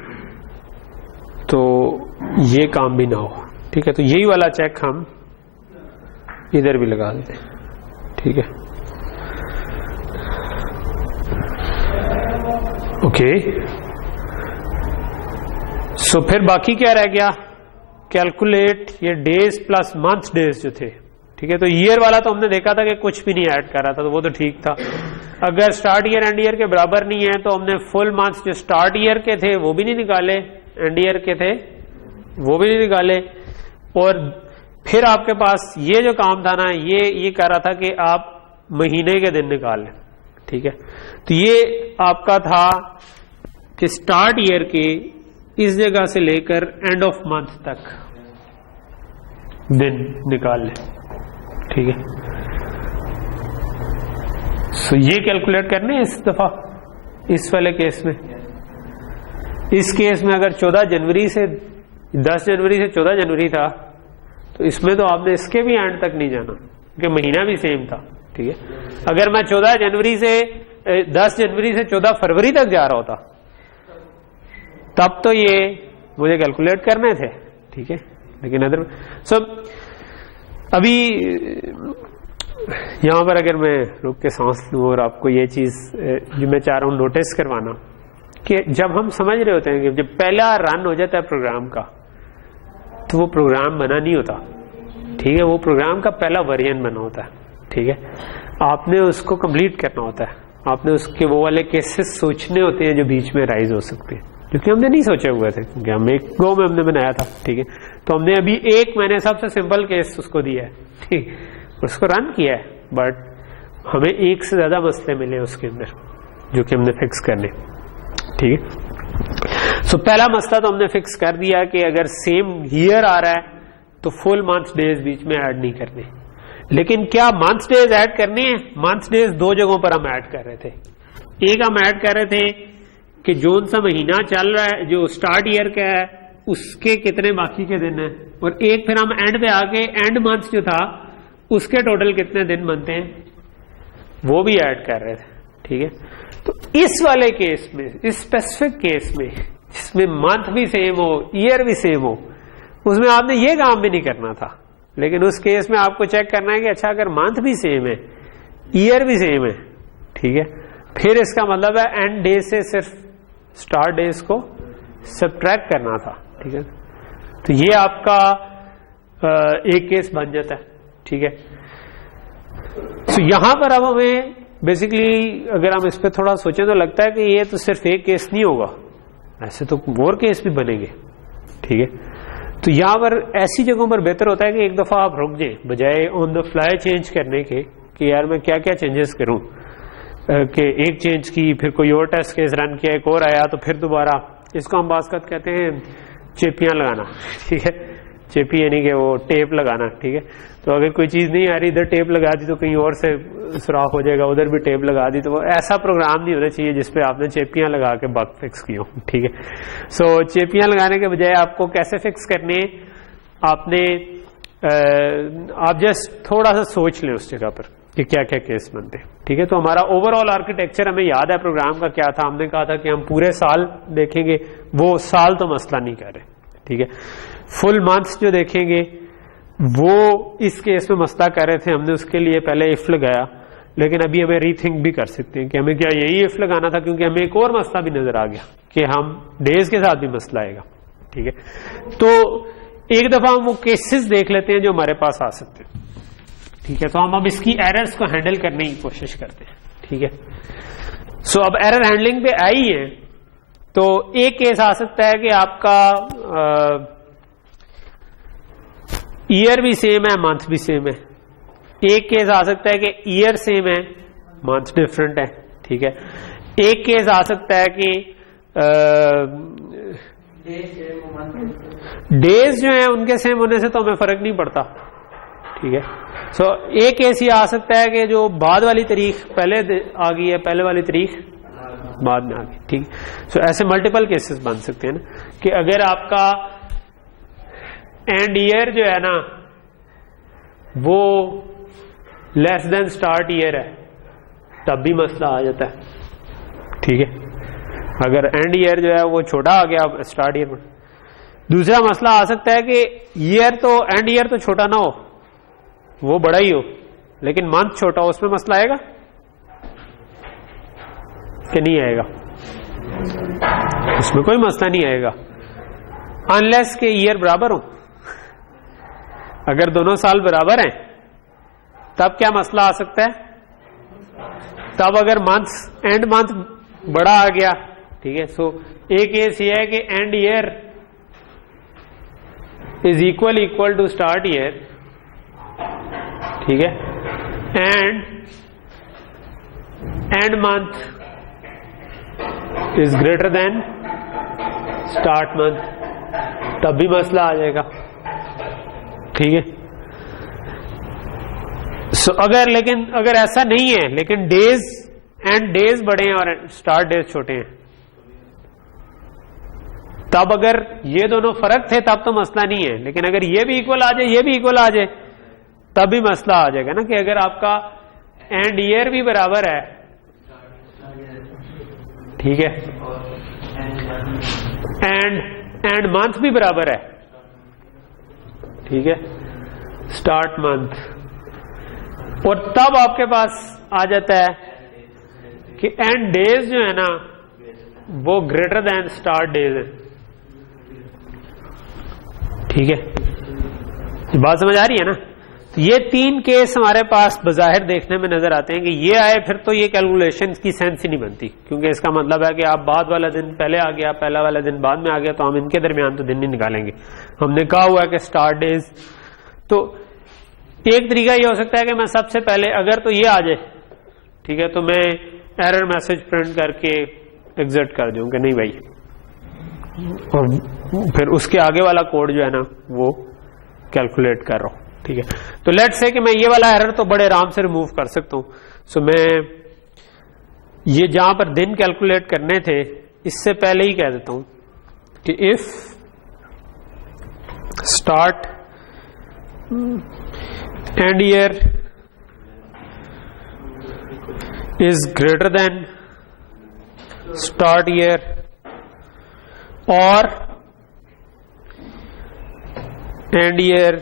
तो ये काम भी ना हो, ठीक है। तो यही वाला चेक हम इधर भी लगा देते हैं, ठीक है। ओके, सो फिर बाकी क्या रह गया, कैलकुलेट ये डेज प्लस मंथ डेज जो थे, ठीक है। तो ईयर वाला तो हमने देखा था कि कुछ भी नहीं ऐड कर रहा था, तो वो तो ठीक था। अगर स्टार्ट ईयर एंड ईयर के बराबर नहीं है तो हमने फुल मंथ्स जो स्टार्ट ईयर के थे वो भी नहीं निकाले, एंड ईयर के थे वो भी नहीं निकाले, और फिर आपके पास ये जो काम था ना, ये कह रहा था कि आप महीने के दिन निकाल लें, ठीक है। तो ये आपका था कि स्टार्ट ईयर के इस जगह से लेकर एंड ऑफ मंथ तक दिन निकाल लें, ठीक है। सो ये कैलकुलेट करने इस दफा, इस वाले केस में, इस केस में अगर 14 जनवरी से 10 जनवरी से 14 जनवरी था तो इसमें तो आपने इसके भी एंड तक नहीं जाना क्योंकि महीना भी सेम था, ठीक है। अगर मैं 14 जनवरी से 10 जनवरी से 14 फरवरी तक जा रहा होता तब तो ये मुझे कैलकुलेट करने थे, ठीक है। लेकिन अदर अभी यहां पर अगर मैं रुक के सांस लूं और आपको ये चीज जो मैं चाह रहा हूं नोटिस करवाना कि जब हम समझ रहे होते हैं कि जब पहला रन हो जाता है प्रोग्राम का तो वो प्रोग्राम बना नहीं होता, ठीक है। वो प्रोग्राम का पहला वर्जन बना होता है, ठीक है। आपने उसको कंप्लीट करना होता है, आपने उसके वो वाले केसेस सोचने होते हैं जो बीच में राइज हो सकते हैं, क्योंकि हमने नहीं सोचे हुए थे, क्योंकि हम एक गो में हमने बनाया था, ठीक है। तो हमने अभी एक मैंने सबसे सिंपल केस उसको दिया है, ठीक, उसको रन किया है, बट हमें एक से ज्यादा मसले मिले उसके अंदर जो कि हमने फिक्स करने, ठीक है। सो पहला मसला तो हमने फिक्स कर दिया कि अगर सेम ईयर आ रहा है तो फुल मंथ डेज बीच में ऐड नहीं करने। लेकिन क्या मंथ डेज ऐड करने हैं? मंथ डेज दो जगहों पर हम ऐड कर रहे थे। एक हम ऐड कर रहे थे कि जोन सा महीना चल रहा है जो स्टार्ट ईयर का है उसके कितने बाकी के दिन है, और एक फिर हम एंड पे आके एंड मंथ जो था उसके टोटल कितने दिन बनते हैं वो भी ऐड कर रहे थे, ठीक है। तो इस वाले केस में, इस स्पेसिफिक केस में जिसमें मंथ भी सेम हो ईयर भी सेम हो, उसमें आपने ये काम भी नहीं करना था। लेकिन उस केस में आपको चेक करना है कि अच्छा अगर मंथ भी सेम है ईयर भी सेम है, ठीक है, फिर इसका मतलब है एंड डे से सिर्फ स्टार्ट डेज को सब्ट्रैक्ट करना था, ठीक है। तो ये आपका एक केस बन जाता है, ठीक है। तो यहां पर अब हमें बेसिकली अगर हम इस पर थोड़ा सोचें तो लगता है कि ये तो सिर्फ एक केस नहीं होगा, ऐसे तो और केस भी बनेंगे, ठीक है। तो यहां पर ऐसी जगहों पर बेहतर होता है कि एक दफा आप रुक जाए बजाय ऑन द फ्लाई चेंज करने के कि यार मैं क्या क्या चेंजेस करूं, कि एक चेंज की फिर कोई और टेस्ट केस रन किया एक और आया तो फिर दोबारा, इसको हम बास्कत कहते हैं चेपियां लगाना, ठीक है। चेपी यानी कि वो टेप लगाना, ठीक है। तो अगर कोई चीज नहीं आ रही इधर टेप लगा दी तो कहीं और से सुराख हो जाएगा, उधर भी टेप लगा दी, तो वो ऐसा प्रोग्राम नहीं होना चाहिए जिसपे आपने चेपियां लगा के बग फिक्स की हो, ठीक है। सो चेपियां लगाने के बजाय आपको कैसे फिक्स करने, आपने आप जस्ट थोड़ा सा सोच लें उस जगह पर कि क्या क्या केस बनते हैं, ठीक है। तो हमारा ओवरऑल आर्किटेक्चर हमें याद है प्रोग्राम का क्या था। हमने कहा था कि हम पूरे साल देखेंगे, वो साल तो मसला नहीं कर रहे, ठीक है। फुल मंथ्स जो देखेंगे वो इस केस में मसला कर रहे थे, हमने उसके लिए पहले इफ लगाया, लेकिन अभी हमें रीथिंक भी कर सकते हैं कि हमें क्या यही इफ लगाना था, क्योंकि हमें एक और मसला भी नजर आ गया कि हम डेज के साथ भी मसला आएगा, ठीक है। तो एक दफा हम वो केसेस देख लेते हैं जो हमारे पास आ सकते हैं, ठीक है। तो हम अब इसकी एरर्स को हैंडल करने की कोशिश करते हैं, ठीक है। सो अब एरर हैंडलिंग पे आई है तो एक केस आ सकता है कि आपका ईयर भी सेम है मंथ भी सेम है। एक केस आ सकता है कि ईयर सेम है मंथ डिफरेंट है, ठीक है। एक केस आ सकता है कि डेज जो है उनके सेम होने से तो हमें फर्क नहीं पड़ता, ठीक है। सो एक केस ये आ सकता है कि जो बाद वाली तारीख पहले आ गई है, पहले वाली तारीख बाद में आ गई, ठीक। सो ऐसे मल्टीपल केसेस बन सकते हैं ना, कि अगर आपका एंड ईयर जो है ना वो लेस देन स्टार्ट ईयर है, तब भी मसला आ जाता है, ठीक है। अगर एंड ईयर जो है वो छोटा आ गया स्टार्ट ईयर में। दूसरा मसला आ सकता है कि ईयर तो एंड ईयर तो छोटा ना हो, वो बड़ा ही हो, लेकिन मंथ छोटा हो, उसमें मसला आएगा कि नहीं आएगा? उसमें कोई मसला नहीं आएगा अनलेस के ईयर बराबर हो। अगर दोनों साल बराबर हैं तब क्या मसला आ सकता है? तब अगर मंथ एंड मंथ बड़ा आ गया, ठीक है। सो एक केस ये है कि end year is equal to start year, ठीक है, end month is greater than start month, तब भी मसला आ जाएगा, ठीक है। सो अगर ऐसा नहीं है, लेकिन डेज एंड डेज बड़े हैं और स्टार्ट डेज छोटे हैं, तब अगर ये दोनों फर्क थे तब तो मसला नहीं है। लेकिन अगर ये भी इक्वल आ जाए, ये भी इक्वल आ जाए, तब भी मसला आ जाएगा ना, कि अगर आपका एंड ईयर भी बराबर है, ठीक है, एंड मंथ भी बराबर है, ठीक है, स्टार्ट मंथ, और तब आपके पास आ जाता है कि एंड डेज जो है ना वो ग्रेटर देन स्टार्ट डेज है, ठीक है। ये बात समझ आ रही है ना? तो ये तीन केस हमारे पास बज़ाहिर देखने में नजर आते हैं कि ये आए, फिर तो ये कैलकुलेशन की सेंस ही नहीं बनती, क्योंकि इसका मतलब है कि आप बाद वाला दिन पहले आ गया, पहला वाला दिन बाद में आ गया, तो हम इनके दरमियान तो दिन नहीं निकालेंगे। हमने कहा हुआ है कि स्टार्ट डेज, तो एक तरीका ये हो सकता है कि मैं सबसे पहले अगर तो ये आ जाए, ठीक है, तो मैं एरर मैसेज प्रिंट करके एग्जिट कर दूं कि नहीं भाई, और फिर उसके आगे वाला कोड जो है ना वो कैलकुलेट कर रहा हूं, ठीक है। तो लेट्स से कि मैं ये वाला एरर तो बड़े आराम से रिमूव कर सकता हूं। सो मैं ये जहां पर दिन कैलकुलेट करने थे, इससे पहले ही कह देता हूं कि if start and year is greater than start year, or end year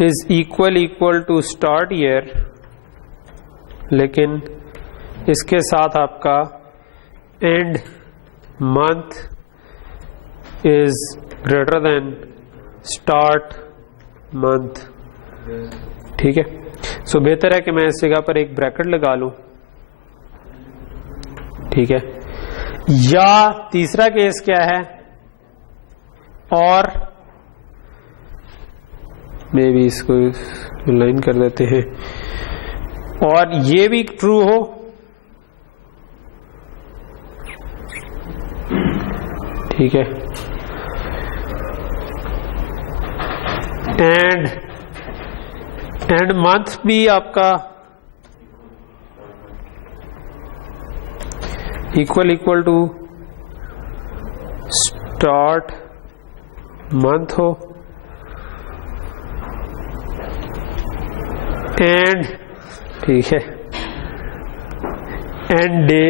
is equal to start year, लेकिन इसके साथ आपका end month is greater than start month, ठीक है। सो बेहतर है कि मैं इस जगह पर एक ब्रैकेट लगा लूं, ठीक है। या तीसरा केस क्या है, और मे भी इसको लाइन कर देते हैं, और ये भी ट्रू हो, ठीक है, एंड मंथ भी आपका इक्वल टू स्टार्ट मंथ हो, एंड ठीक है, end day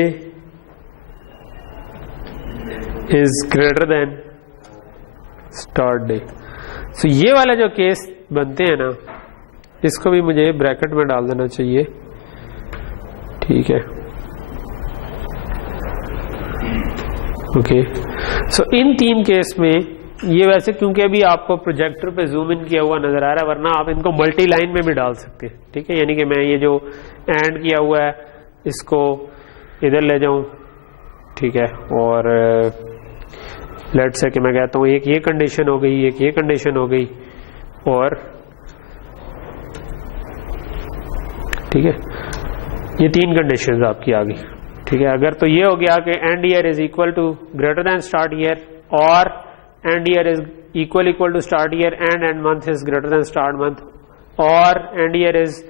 is greater than start day. So ये वाले जो केस बनते हैं ना, इसको भी मुझे ब्रैकेट में डाल देना चाहिए, ठीक है, ओके। सो इन तीन केस में ये वैसे क्योंकि अभी आपको प्रोजेक्टर पे जूम इन किया हुआ नजर आ रहा है, वरना आप इनको मल्टी लाइन में भी डाल सकते हैं, ठीक है। यानी कि मैं ये जो एंड किया हुआ है इसको इधर ले जाऊं, ठीक है, और लेट्स से कि मैं कहता हूं एक ये कंडीशन हो गई, एक ये कंडीशन हो गई, और ठीक है, ये 3 कंडीशंस आपकी आ गई, ठीक है। अगर तो ये हो गया कि end year is equal to greater than start year, और end year is equal to start year and end month is greater than start month, और end year is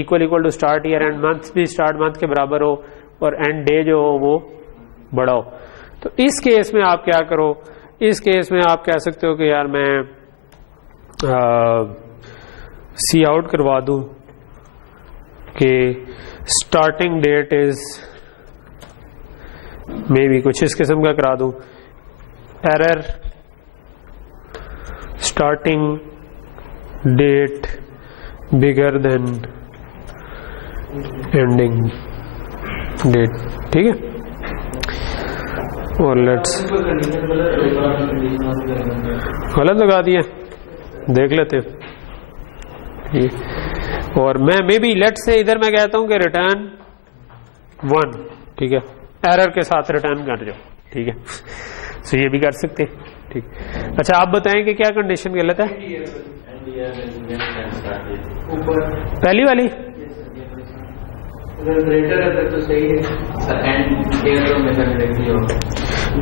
equal to start year end month भी start month के बराबर हो, और and day जो हो वो बड़ा हो, तो इस केस में आप क्या करो, इस केस में आप कह सकते हो कि यार मैं सी आउट करवा दूं कि starting date is may be कुछ इस किस्म का करा दूं, error starting date bigger than ending date, ठीक है। और लेट्स गलत लगा दिया, देख लेते हैं। और मैं मे बी लेट्स से इधर मैं कहता हूं कि रिटर्न 1, ठीक है, एरर के साथ रिटर्न कर जाओ, ठीक है। सो ये भी कर सकते हैं, ठीक। अच्छा आप बताएं कि क्या कंडीशन गलत है? पहली वाली तो सही है,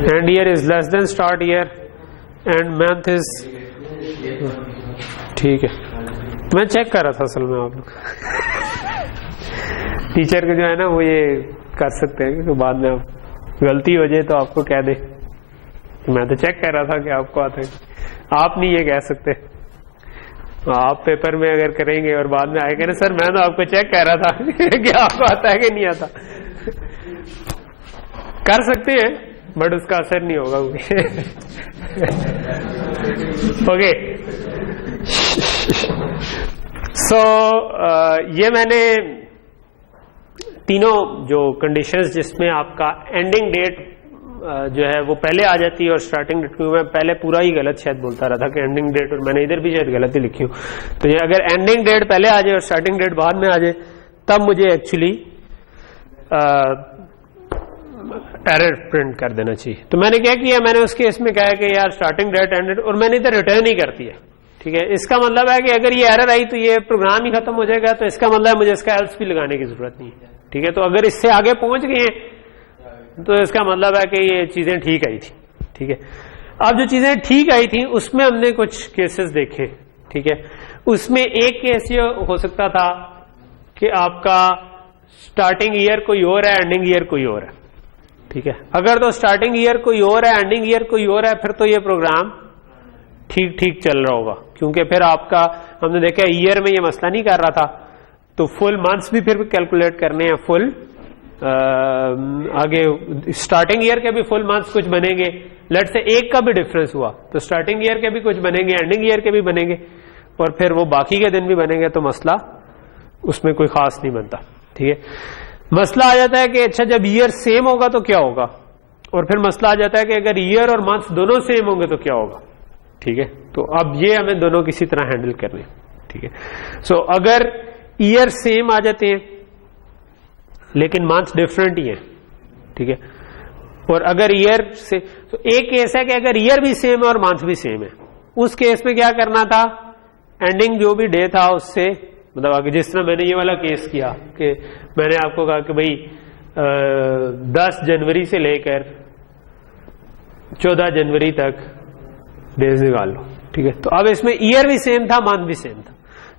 and year is less than start year end month is, ठीक है। मैं चेक कर रहा था असल में, आप लोग टीचर के जो है ना वो ये कर सकते हैं कि बाद में आप गलती हो जाए तो आपको कह दे। मैं तो चेक कर रहा था कि आपको आता है, आप नहीं ये कह सकते। आप पेपर में अगर करेंगे और बाद में आएगा ना सर मैं तो आपको चेक कर रहा था कि आपको आता है कि नहीं आता, कर सकते हैं बट उसका असर नहीं होगा। ओके, सो ये मैंने तीनों जो कंडीशंस जिसमें आपका एंडिंग डेट जो है वो पहले आ जाती है और स्टार्टिंग डेट, क्योंकि मैं पहले पूरा ही गलत शायद बोलता रहा था कि एंडिंग डेट, और मैंने इधर भी शायद गलत ही लिखी हूँ। तो ये अगर एंडिंग डेट पहले आ जाए और स्टार्टिंग डेट बाद में आ जाए तब मुझे एक्चुअली एरर प्रिंट कर देना चाहिए। तो मैंने क्या किया, मैंने उस केस में कहा कि यार स्टार्टिंग डेट एंड डेट, और मैंने इधर रिटर्न ही कर दिया, ठीक है। इसका मतलब है कि अगर ये एरर आई तो ये प्रोग्राम ही खत्म हो जाएगा, तो इसका मतलब है मुझे इसका एल्स भी लगाने की जरूरत नहीं है, ठीक है। तो अगर इससे आगे पहुंच गए हैं तो इसका मतलब है कि ये चीजें ठीक आई थी, ठीक है। अब जो चीजें ठीक आई थी उसमें हमने कुछ केसेस देखे, ठीक है। उसमें एक केस ये हो सकता था कि आपका स्टार्टिंग ईयर कोई और है, एंडिंग ईयर कोई और है, ठीक है। अगर तो स्टार्टिंग ईयर कोई और है, एंडिंग ईयर कोई और है, फिर तो ये प्रोग्राम ठीक ठीक चल रहा होगा, क्योंकि फिर आपका हमने देखा ईयर में ये मसला नहीं कर रहा था, तो फुल मंथ्स भी फिर कैलकुलेट करने हैं, फुल आगे स्टार्टिंग ईयर के भी फुल मंथ्स कुछ बनेंगे, लेट से एक का भी डिफरेंस हुआ तो स्टार्टिंग ईयर के भी कुछ बनेंगे, एंडिंग ईयर के भी बनेंगे, और फिर वो बाकी के दिन भी बनेंगे, तो मसला उसमें कोई खास नहीं बनता, ठीक है। मसला आ जाता है कि अच्छा जब ईयर सेम होगा तो क्या होगा, और फिर मसला आ जाता है कि अगर ईयर और मंथ दोनों सेम होंगे तो क्या होगा, ठीक है। तो अब ये हमें दोनों किसी तरह हैंडल करने, ठीक है। सो अगर ईयर सेम आ जाते हैं लेकिन मंथ डिफरेंट ही है, ठीक है, और अगर ईयर से, तो एक केस है कि अगर ईयर भी सेम है और मंथ भी सेम है, उस केस में क्या करना था, एंडिंग जो भी डे था उससे, मतलब आगे जिस तरह मैंने ये वाला केस किया कि मैंने आपको कहा कि भाई 10 जनवरी से लेकर 14 जनवरी तक डेज निकाल लो, ठीक है। तो अब इसमें ईयर भी सेम था, मंथ भी सेम था,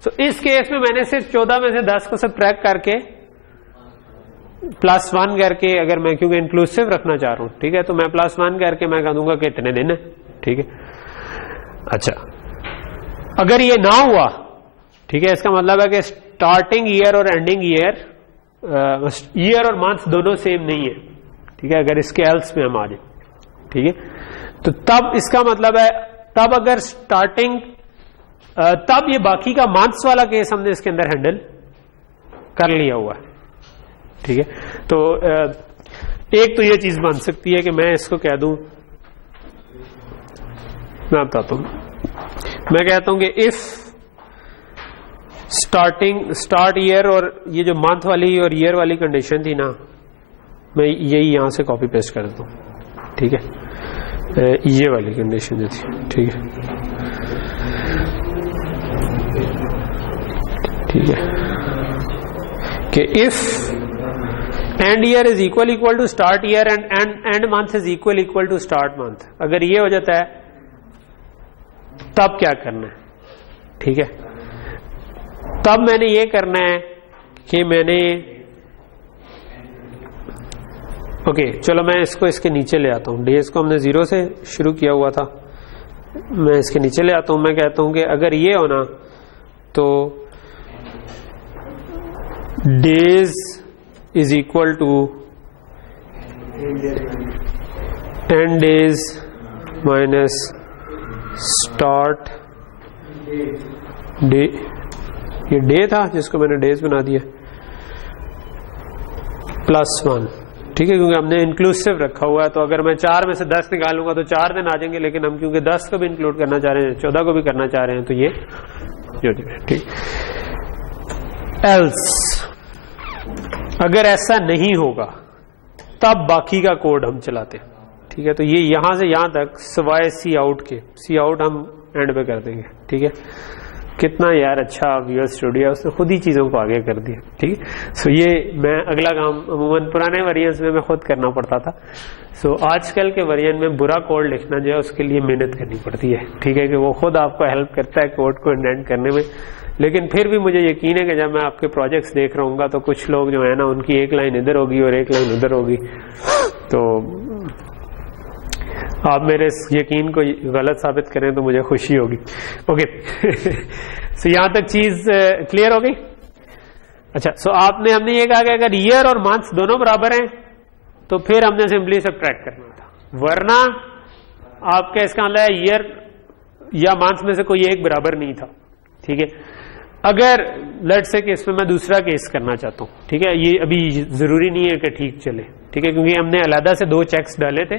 तो इस केस में मैंने सिर्फ 14 में से 10 को सब्ट्रैक्ट करके +1 करके, अगर मैं क्योंकि इंक्लूसिव रखना चाह रहा हूं, ठीक है, तो मैं +1 करके मैं कह दूंगा कि इतने दिन है, ठीक है। अच्छा अगर ये ना हुआ, ठीक है, इसका मतलब है कि स्टार्टिंग ईयर और एंडिंग ईयर, ईयर और मंथ दोनों सेम नहीं है, ठीक है, अगर इसके एल्स में हम आ जाए, ठीक है, तो तब इसका मतलब है, तब अगर स्टार्टिंग, तब ये बाकी का मंथ्स वाला केस हमने इसके अंदर हैंडल कर लिया हुआ है, ठीक है। तो एक तो ये चीज बन सकती है कि मैं इसको कह दूं, मैं बताता हूं, मैं कहता हूं कि इफ स्टार्ट ईयर, और ये जो मंथ वाली और ईयर वाली कंडीशन थी ना, मैं यही यहां से कॉपी पेस्ट कर दूं, ठीक है, ये वाली कंडीशन जो थी, ठीक है, ठीक है, कि if end year is equal to start year and end month is equal to start month, अगर ये हो जाता है तब क्या करना है, ठीक है। तब मैंने ये करना है कि मैंने ओके चलो मैं इसको इसके नीचे ले आता हूं, डेज को हमने 0 से शुरू किया हुआ था, मैं इसके नीचे ले आता हूं। मैं कहता हूं कि अगर ये होना तो days is equal to end days minus start day, ये डे था जिसको मैंने डेज बना दिया, +1, ठीक है, क्योंकि हमने इंक्लूसिव रखा हुआ है। तो अगर मैं 4 में से 10 निकालूंगा तो 4 दिन आ जाएंगे, लेकिन हम क्योंकि 10 को भी इंक्लूड करना चाह रहे हैं, 14 को भी करना चाह रहे हैं, तो ये ठीक। एल्स अगर ऐसा नहीं होगा तब बाकी का कोड हम चलाते हैं, ठीक है। तो ये यहां से यहां तक सिवाय सी आउट के, सी आउट हम एंड पे कर देंगे, ठीक है। कितना यार अच्छा विजुअल स्टूडियो है, उसने खुद ही चीजों को आगे कर दिया, ठीक है। सो ये मैं अगला काम अमूमन पुराने वेरिएंट्स में मैं खुद करना पड़ता था। सो आजकल के वेरिएंट में बुरा कोड लिखना जो है उसके लिए मेहनत करनी पड़ती है, ठीक है, कि वो खुद आपको हेल्प करता है कोड को इंडेंट करने में। लेकिन फिर भी मुझे यकीन है कि जब मैं आपके प्रोजेक्ट्स देख रहा हूँ तो कुछ लोग जो है ना उनकी एक लाइन इधर होगी और एक लाइन उधर होगी, तो आप मेरे इस यकीन को गलत साबित करें तो मुझे खुशी होगी। ओके सो यहां तक चीज क्लियर हो गई। अच्छा, सो हमने ये कहा कि अगर ईयर और मंथ दोनों बराबर हैं तो फिर हमने सिंपली सब्ट्रैक्ट करना था, वरना आपका इसका मतलब है ईयर या मंथ में से कोई एक बराबर नहीं था, ठीक है। अगर लेट्स से केस में मैं दूसरा केस करना चाहता हूं, ठीक है, ये अभी जरूरी नहीं है कि ठीक चले, ठीक है, क्योंकि हमने अलग से 2 चेक्स डाले थे,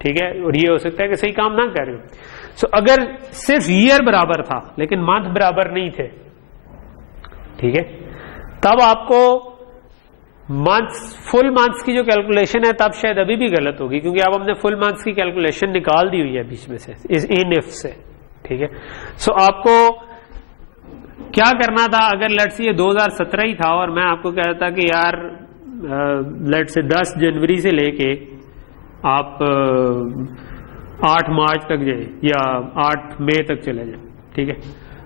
ठीक है, और ये हो सकता है कि सही काम ना कर रहे हो। सो अगर सिर्फ ईयर बराबर था लेकिन मंथ बराबर नहीं थे, ठीक है, तब आपको मंथ्स, फुल मंथ्स की जो कैलकुलेशन है तब शायद अभी भी गलत होगी, क्योंकि अब हमने फुल मंथ्स की कैलकुलेशन निकाल दी हुई है बीच में से इस इन इफ से, ठीक है। सो आपको क्या करना था, अगर लेट्स ये 2017 ही था और मैं आपको कहता कि यार लेट्स से 10 जनवरी से लेके आप 8 मार्च तक जाए या 8 मई तक चले जाए, ठीक है।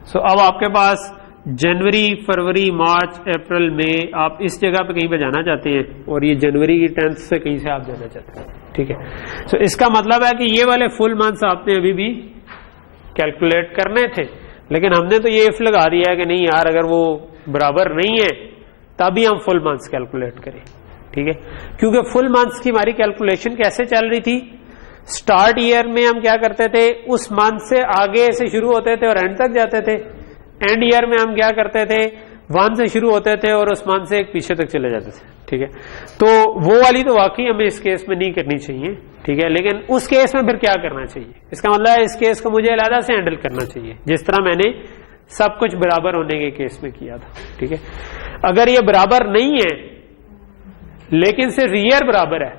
सो अब आपके पास जनवरी, फरवरी, मार्च, अप्रैल, मई, आप इस जगह पे कहीं पे जाना चाहते हैं और ये जनवरी की 10th से कहीं से आप जाना चाहते हैं, ठीक है। सो इसका मतलब है कि ये वाले फुल मंथ्स आपने अभी भी कैलकुलेट करने थे, लेकिन हमने तो ये इफ लगा दिया है कि नहीं यार अगर वो बराबर नहीं है तभी हम फुल मंथ्स कैलकुलेट करें, ठीक है। क्योंकि फुल मंथ्स की हमारी कैलकुलेशन कैसे चल रही थी, स्टार्ट ईयर में हम क्या करते थे, उस मंथ से आगे से शुरू होते थे और एंड तक जाते थे। एंड ईयर में हम क्या करते थे, 1 से शुरू होते थे और उस मंथ से एक पीछे तक चले जाते थे, ठीक है। तो वो वाली तो वाकई हमें इस केस में नहीं करनी चाहिए, ठीक है। लेकिन उस केस में फिर क्या करना चाहिए, इसका मतलब है इस केस को मुझे अलग से हैंडल करना चाहिए, जिस तरह मैंने सब कुछ बराबर होने के केस में किया था, ठीक है। अगर ये बराबर नहीं है लेकिन सिर्फ ईयर बराबर है,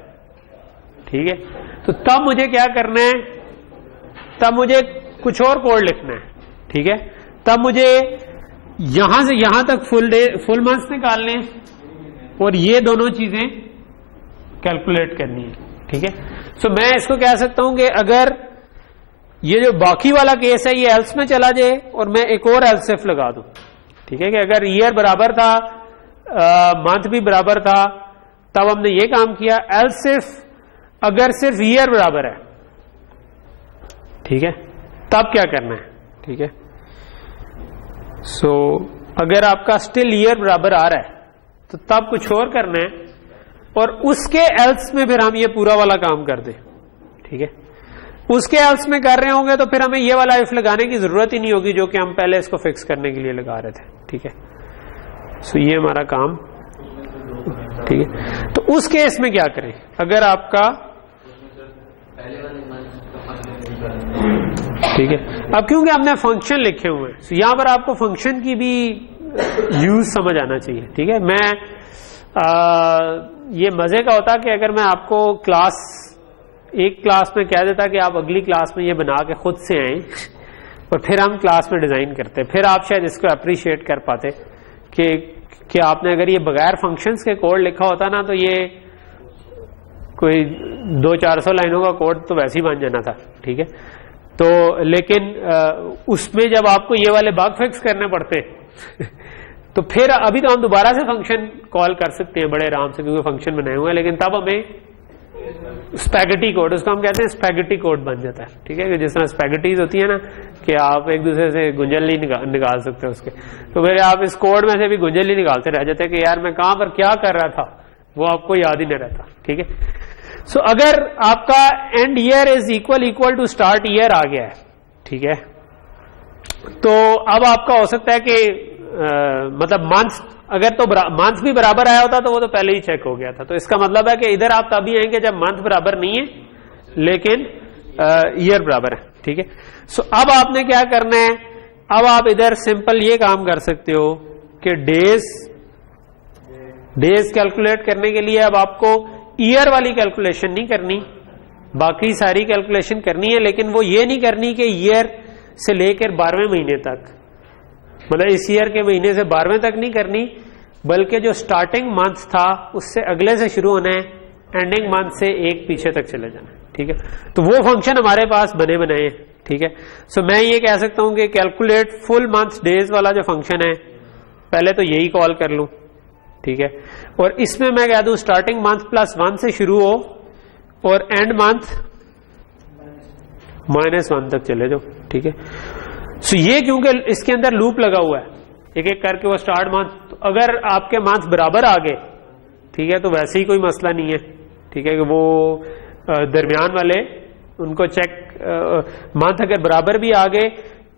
ठीक है, तो तब मुझे क्या करना है, तब मुझे कुछ और कोड लिखना है, ठीक है। तब मुझे यहां से यहां तक फुल मंथ्स निकालने और ये दोनों चीजें कैलकुलेट करनी है, ठीक है। सो मैं इसको कह सकता हूं कि अगर ये जो बाकी वाला केस है ये एल्स में चला जाए और मैं एक और एल्स इफ लगा दूं, ठीक है, कि अगर ईयर बराबर था, मंथ भी बराबर था, तब हमने ये काम किया। एल्स इफ अगर सिर्फ ईयर बराबर है, ठीक है, तब क्या करना है, ठीक है। सो अगर आपका स्टिल ईयर बराबर आ रहा है तो तब कुछ और करना है और उसके एल्स में फिर हम ये पूरा वाला काम कर दें, ठीक है। उसके एल्स में कर रहे होंगे तो फिर हमें ये वाला इफ लगाने की जरूरत ही नहीं होगी जो कि हम पहले इसको फिक्स करने के लिए लगा रहे थे, ठीक है। सो ये हमारा काम, ठीक है। तो उस केस में क्या करें, अगर आपका, ठीक है, अब क्योंकि हमने फंक्शन लिखे हुए हैं, यहां पर आपको फंक्शन की भी यूज समझ आना चाहिए, ठीक है। मैं ये मजे का होता कि अगर मैं आपको एक क्लास में कह देता कि आप अगली क्लास में ये बना के खुद से आए और फिर हम क्लास में डिजाइन करते, फिर आप शायद इसको अप्रिशिएट कर पाते कि कि आपने अगर ये बगैर फंक्शंस के कोड लिखा होता ना तो ये कोई 200-400 लाइनों का कोड तो वैसे ही बन जाना था, ठीक है। तो लेकिन उसमें जब आपको ये वाले बग फिक्स करने पड़ते तो फिर अभी तो हम दोबारा से फंक्शन कॉल कर सकते हैं बड़े आराम से क्योंकि फंक्शन बनाए हुए हैं, लेकिन तब हमें स्पैगेटी कोड, उसको हम कहते हैं स्पैगेटी कोड बन जाता है, ठीक है। जिस तरह स्पैगेटीज होती है ना कि आप एक दूसरे से गुंजल नहीं निकाल सकते उसके, तो फिर आप इस कोड में से भी गुंजल ही निकालते रह जाते हैं कि यार मैं कहां पर क्या कर रहा था वो आपको याद ही नहीं रहता, ठीक है। सो अगर आपका end year is equal to start year आ गया है, ठीक है, तो अब आपका हो सकता है कि मतलब मंथ अगर तो मंथ भी बराबर आया होता तो वो तो पहले ही चेक हो गया था, तो इसका मतलब है कि इधर आप तभी आएंगे जब मंथ बराबर नहीं है लेकिन ईयर बराबर है, ठीक है। सो अब आपने क्या करना है, अब आप इधर सिंपल ये काम कर सकते हो कि डेज कैलकुलेट करने के लिए अब आपको ईयर वाली कैलकुलेशन नहीं करनी, बाकी सारी कैलकुलेशन करनी है, लेकिन वो ये नहीं करनी कि ईयर से लेकर 12वें महीने तक, मतलब इस ईयर के महीने से 12वें तक नहीं करनी, बल्कि जो स्टार्टिंग मंथ था उससे अगले से शुरू होना है, एंडिंग मंथ से एक पीछे तक चले जाना है, ठीक है। तो वो फंक्शन हमारे पास बने बनाए हैं, ठीक है। सो मैं ये कह सकता हूं कि कैलकुलेट फुल मंथ डेज वाला जो फंक्शन है पहले तो यही कॉल कर लूं, ठीक है, और इसमें मैं कह दूं स्टार्टिंग मंथ +1 से शुरू हो और एंड मंथ -1 तक चले जाओ, ठीक है। सो ये क्योंकि इसके अंदर लूप लगा हुआ है, एक एक करके वो स्टार्ट मंथ, तो अगर आपके मंथ बराबर आ गए, ठीक है, तो वैसे ही कोई मसला नहीं है, ठीक है, कि वो दरमियान वाले उनको चेक मंथ अगर बराबर भी आ गए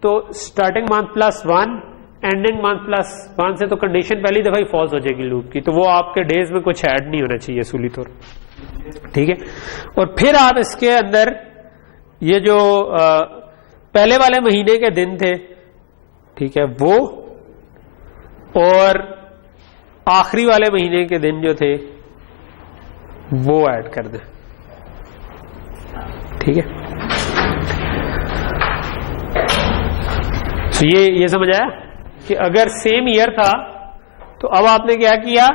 तो स्टार्टिंग मंथ +1 एंडिंग मंथ +1 से तो कंडीशन पहली दफा ही फॉल्स हो जाएगी लूप की, तो वो आपके डेज में कुछ ऐड नहीं होना चाहिए असूली तौर, ठीक है। और फिर आप इसके अंदर ये जो पहले वाले महीने के दिन थे, ठीक है, वो और आखिरी वाले महीने के दिन जो थे वो ऐड कर दें, ठीक है। तो ये समझ आया कि अगर सेम ईयर था तो अब आपने क्या किया,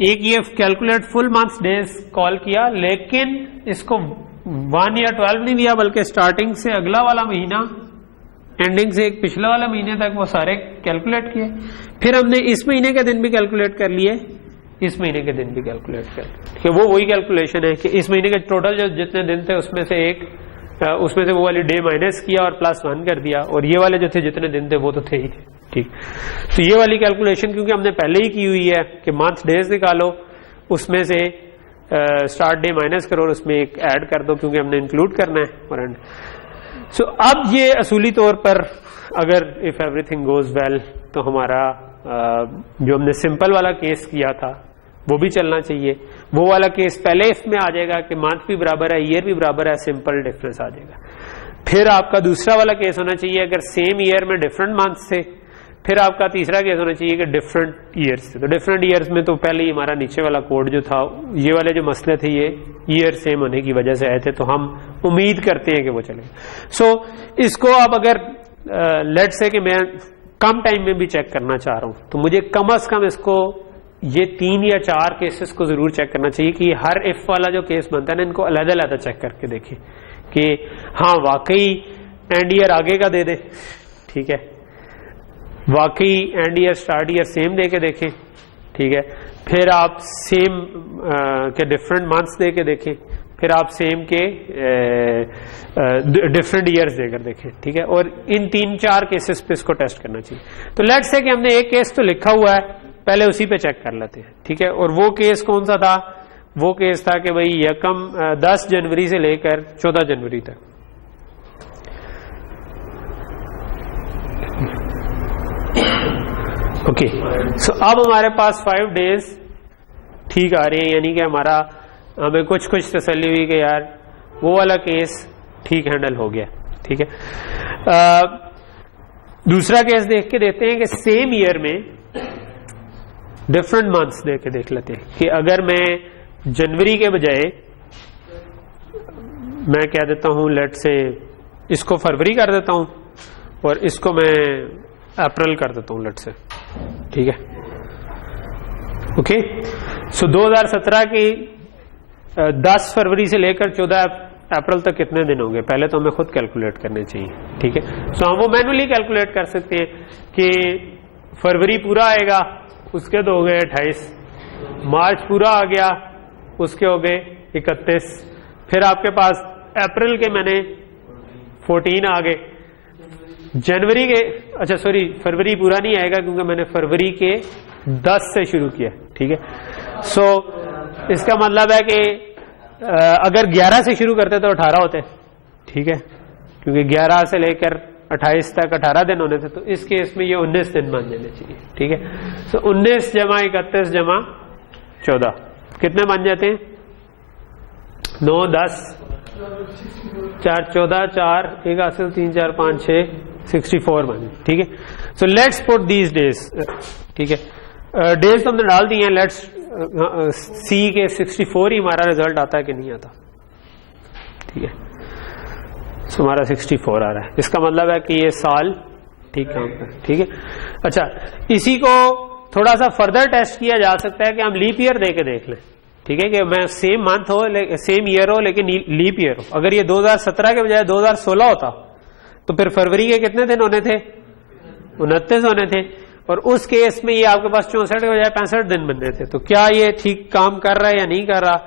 एक ये calculate full months days call किया, लेकिन इसको 1 या 12 नहीं दिया बल्कि स्टार्टिंग से अगला वाला महीना एंडिंग से एक पिछला वाला महीने तक वो सारे कैलकुलेट किए। फिर हमने इस महीने के दिन भी कैलकुलेट कर लिए, इस महीने के दिन भी कैलकुलेट कर लिए, वो वही कैलकुलेशन है कि इस महीने के टोटल जो जितने दिन थे उसमें से वो वाली डे माइनस किया और +1 कर दिया, और ये वाले जो थे जितने दिन थे वो तो थे ही थे, ठीक। तो ये वाली कैलकुलेशन क्योंकि हमने पहले ही की हुई है कि मंथ डेज निकालो, उसमें से स्टार्ट डे माइनस करो और उसमें एक ऐड कर दो क्योंकि हमने इंक्लूड करना है और एंड। सो अब ये असूली तौर पर अगर इफ एवरीथिंग गोज वेल तो हमारा जो हमने सिंपल वाला केस किया था वो भी चलना चाहिए, वो वाला केस पहले इसमें आ जाएगा कि मंथ भी बराबर है, ईयर भी बराबर है, सिंपल डिफरेंस आ जाएगा। फिर आपका दूसरा वाला केस होना चाहिए अगर सेम ईयर में डिफरेंट मंथ से, फिर आपका तीसरा केस होना चाहिए कि डिफरेंट ईयर्स से। तो डिफरेंट ईयर्स में तो पहले ही हमारा नीचे वाला कोड जो था, ये वाले जो मसले थे ये ईयर सेम होने की वजह से आए थे, तो हम उम्मीद करते हैं कि वो चलेगा। सो इसको अब अगर लेट्स से कि मैं कम टाइम में भी चेक करना चाह रहा हूं तो मुझे कम से कम इसको ये 3 या 4 केसेस को जरूर चेक करना चाहिए कि हर इफ वाला जो केस बनता है ना इनको अलग अलग चेक करके देखें कि हाँ वाकई एंड ईयर आगे का दे दे, ठीक है, वाकई end year start year same दे के देखें, ठीक है, फिर आप सेम के डिफरेंट मंथ्स दे के देखें, फिर आप सेम के डिफरेंट ईयर्स देकर देखें, ठीक है, और इन 3-4 केसेस पे इसको टेस्ट करना चाहिए। तो लेट्स से कि हमने एक केस तो लिखा हुआ है, पहले उसी पे चेक कर लेते हैं, ठीक है। और वो केस कौन सा था, वो केस था कि भाई यकम 10 जनवरी से लेकर 14 जनवरी तक, ओके। सो अब हमारे पास 5 डेज ठीक आ रहे हैं, यानी कि हमें कुछ तसल्ली हुई कि यार वो वाला केस ठीक हैंडल हो गया, ठीक है। दूसरा केस देख के देते हैं कि सेम ईयर में डिफरेंट मंथ्स देख के देख लेते हैं कि अगर मैं जनवरी के बजाय मैं कह देता हूं लेट से इसको फरवरी कर देता हूं और इसको मैं अप्रैल कर देता हूं लेट से, ठीक है। ओके, सो 2017 की 10 फरवरी से लेकर 14 अप्रैल तक कितने दिन होंगे, पहले तो हमें खुद कैलकुलेट करने चाहिए, ठीक है। सो हम वो मैनुअली कैलकुलेट कर सकते हैं कि फरवरी पूरा आएगा, उसके तो हो गए 28, मार्च पूरा आ गया, उसके हो गए 31, फिर आपके पास अप्रैल के मैंने 14 आ गए, जनवरी के, अच्छा सॉरी फरवरी पूरा नहीं आएगा क्योंकि मैंने फरवरी के 10 से शुरू किया, ठीक है। सो इसका मतलब है कि अगर 11 से शुरू करते तो 18 होते, ठीक है, क्योंकि 11 से लेकर 28 तक 18 दिन होने थे, तो इस केस में ये 19 दिन मान जाने चाहिए, ठीक है। तो 19 जमा 31 जमा 14 कितने बन जाते हैं, 9 10 4 14 4 1 हासिल 3 4 5 6 64 बने, ठीक है। So let's put these days, ठीक है, डेज तो हमने डाल दिए हैं, लेट्स सी के 64 ही हमारा रिजल्ट आता है कि नहीं आता, ठीक है। सो हमारा 64 आ रहा है, इसका मतलब है कि ये साल ठीक काम कर, ठीक है। अच्छा, इसी को थोड़ा सा फर्दर टेस्ट किया जा सकता है कि हम लीप ईयर दे के देख लें, ठीक है, कि मैं सेम मंथ हो, सेम ईयर हो, लेकिन लीप ईयर हो। अगर ये 2017 के बजाय 2016 होता तो फिर फरवरी के कितने दिन होने थे, 29 होने थे, और उस केस में ये आपके पास 64 के बजाय 65 दिन बन रहे थे। तो क्या ये ठीक काम कर रहा है या नहीं कर रहा,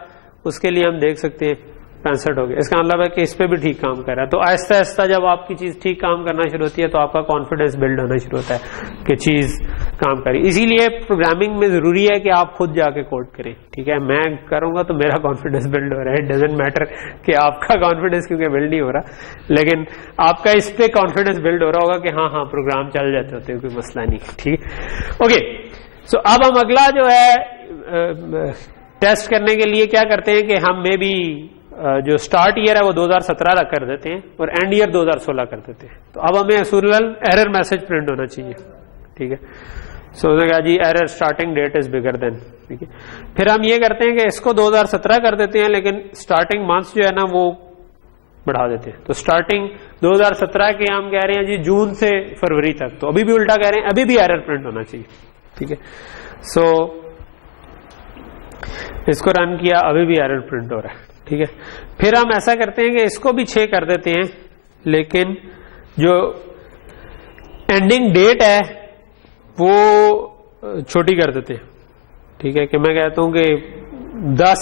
उसके लिए हम देख सकते हैं 65 हो गया, इसका मतलब है कि इस पे भी ठीक काम कर रहा है। तो आहिस्ता आहिस्ता जब आपकी चीज ठीक काम करना शुरू होती है तो आपका कॉन्फिडेंस बिल्ड होना शुरू होता है कि चीज काम करें। इसीलिए प्रोग्रामिंग में जरूरी है कि आप खुद जाके कोड करें, ठीक है। मैं करूंगा तो मेरा कॉन्फिडेंस बिल्ड हो रहा है, इट डजंट मैटर कि आपका कॉन्फिडेंस क्योंकि बिल्ड नहीं हो रहा, लेकिन आपका इस पे कॉन्फिडेंस बिल्ड हो रहा होगा कि हाँ हाँ प्रोग्राम चल जाते होते हैं, कोई मसला नहीं, ठीक है। ओके, सो अब हम अगला जो है टेस्ट करने के लिए क्या करते हैं कि हम मे बी जो स्टार्ट ईयर है वो 2017 तक कर देते हैं और एंड ईयर 2016 कर देते हैं। तो अब हमें एसक्यूएल एरर मैसेज प्रिंट होना चाहिए, ठीक है। सो कहा जी error starting date is bigger than, ठीक है। फिर हम ये करते हैं कि इसको 2017 कर देते हैं, लेकिन स्टार्टिंग मंथ्स जो है ना वो बढ़ा देते हैं। तो स्टार्टिंग 2017 के हम कह रहे हैं जी जून से फरवरी तक, तो अभी भी उल्टा कह रहे हैं, अभी भी एरर प्रिंट होना चाहिए, ठीक है। सो इसको रन किया, अभी भी एरर प्रिंट हो रहा है, ठीक है। फिर हम ऐसा करते हैं कि इसको भी 6 कर देते हैं, लेकिन जो एंडिंग डेट है वो छोटी कर देते हैं, ठीक है। कि मैं कहता हूं कि 10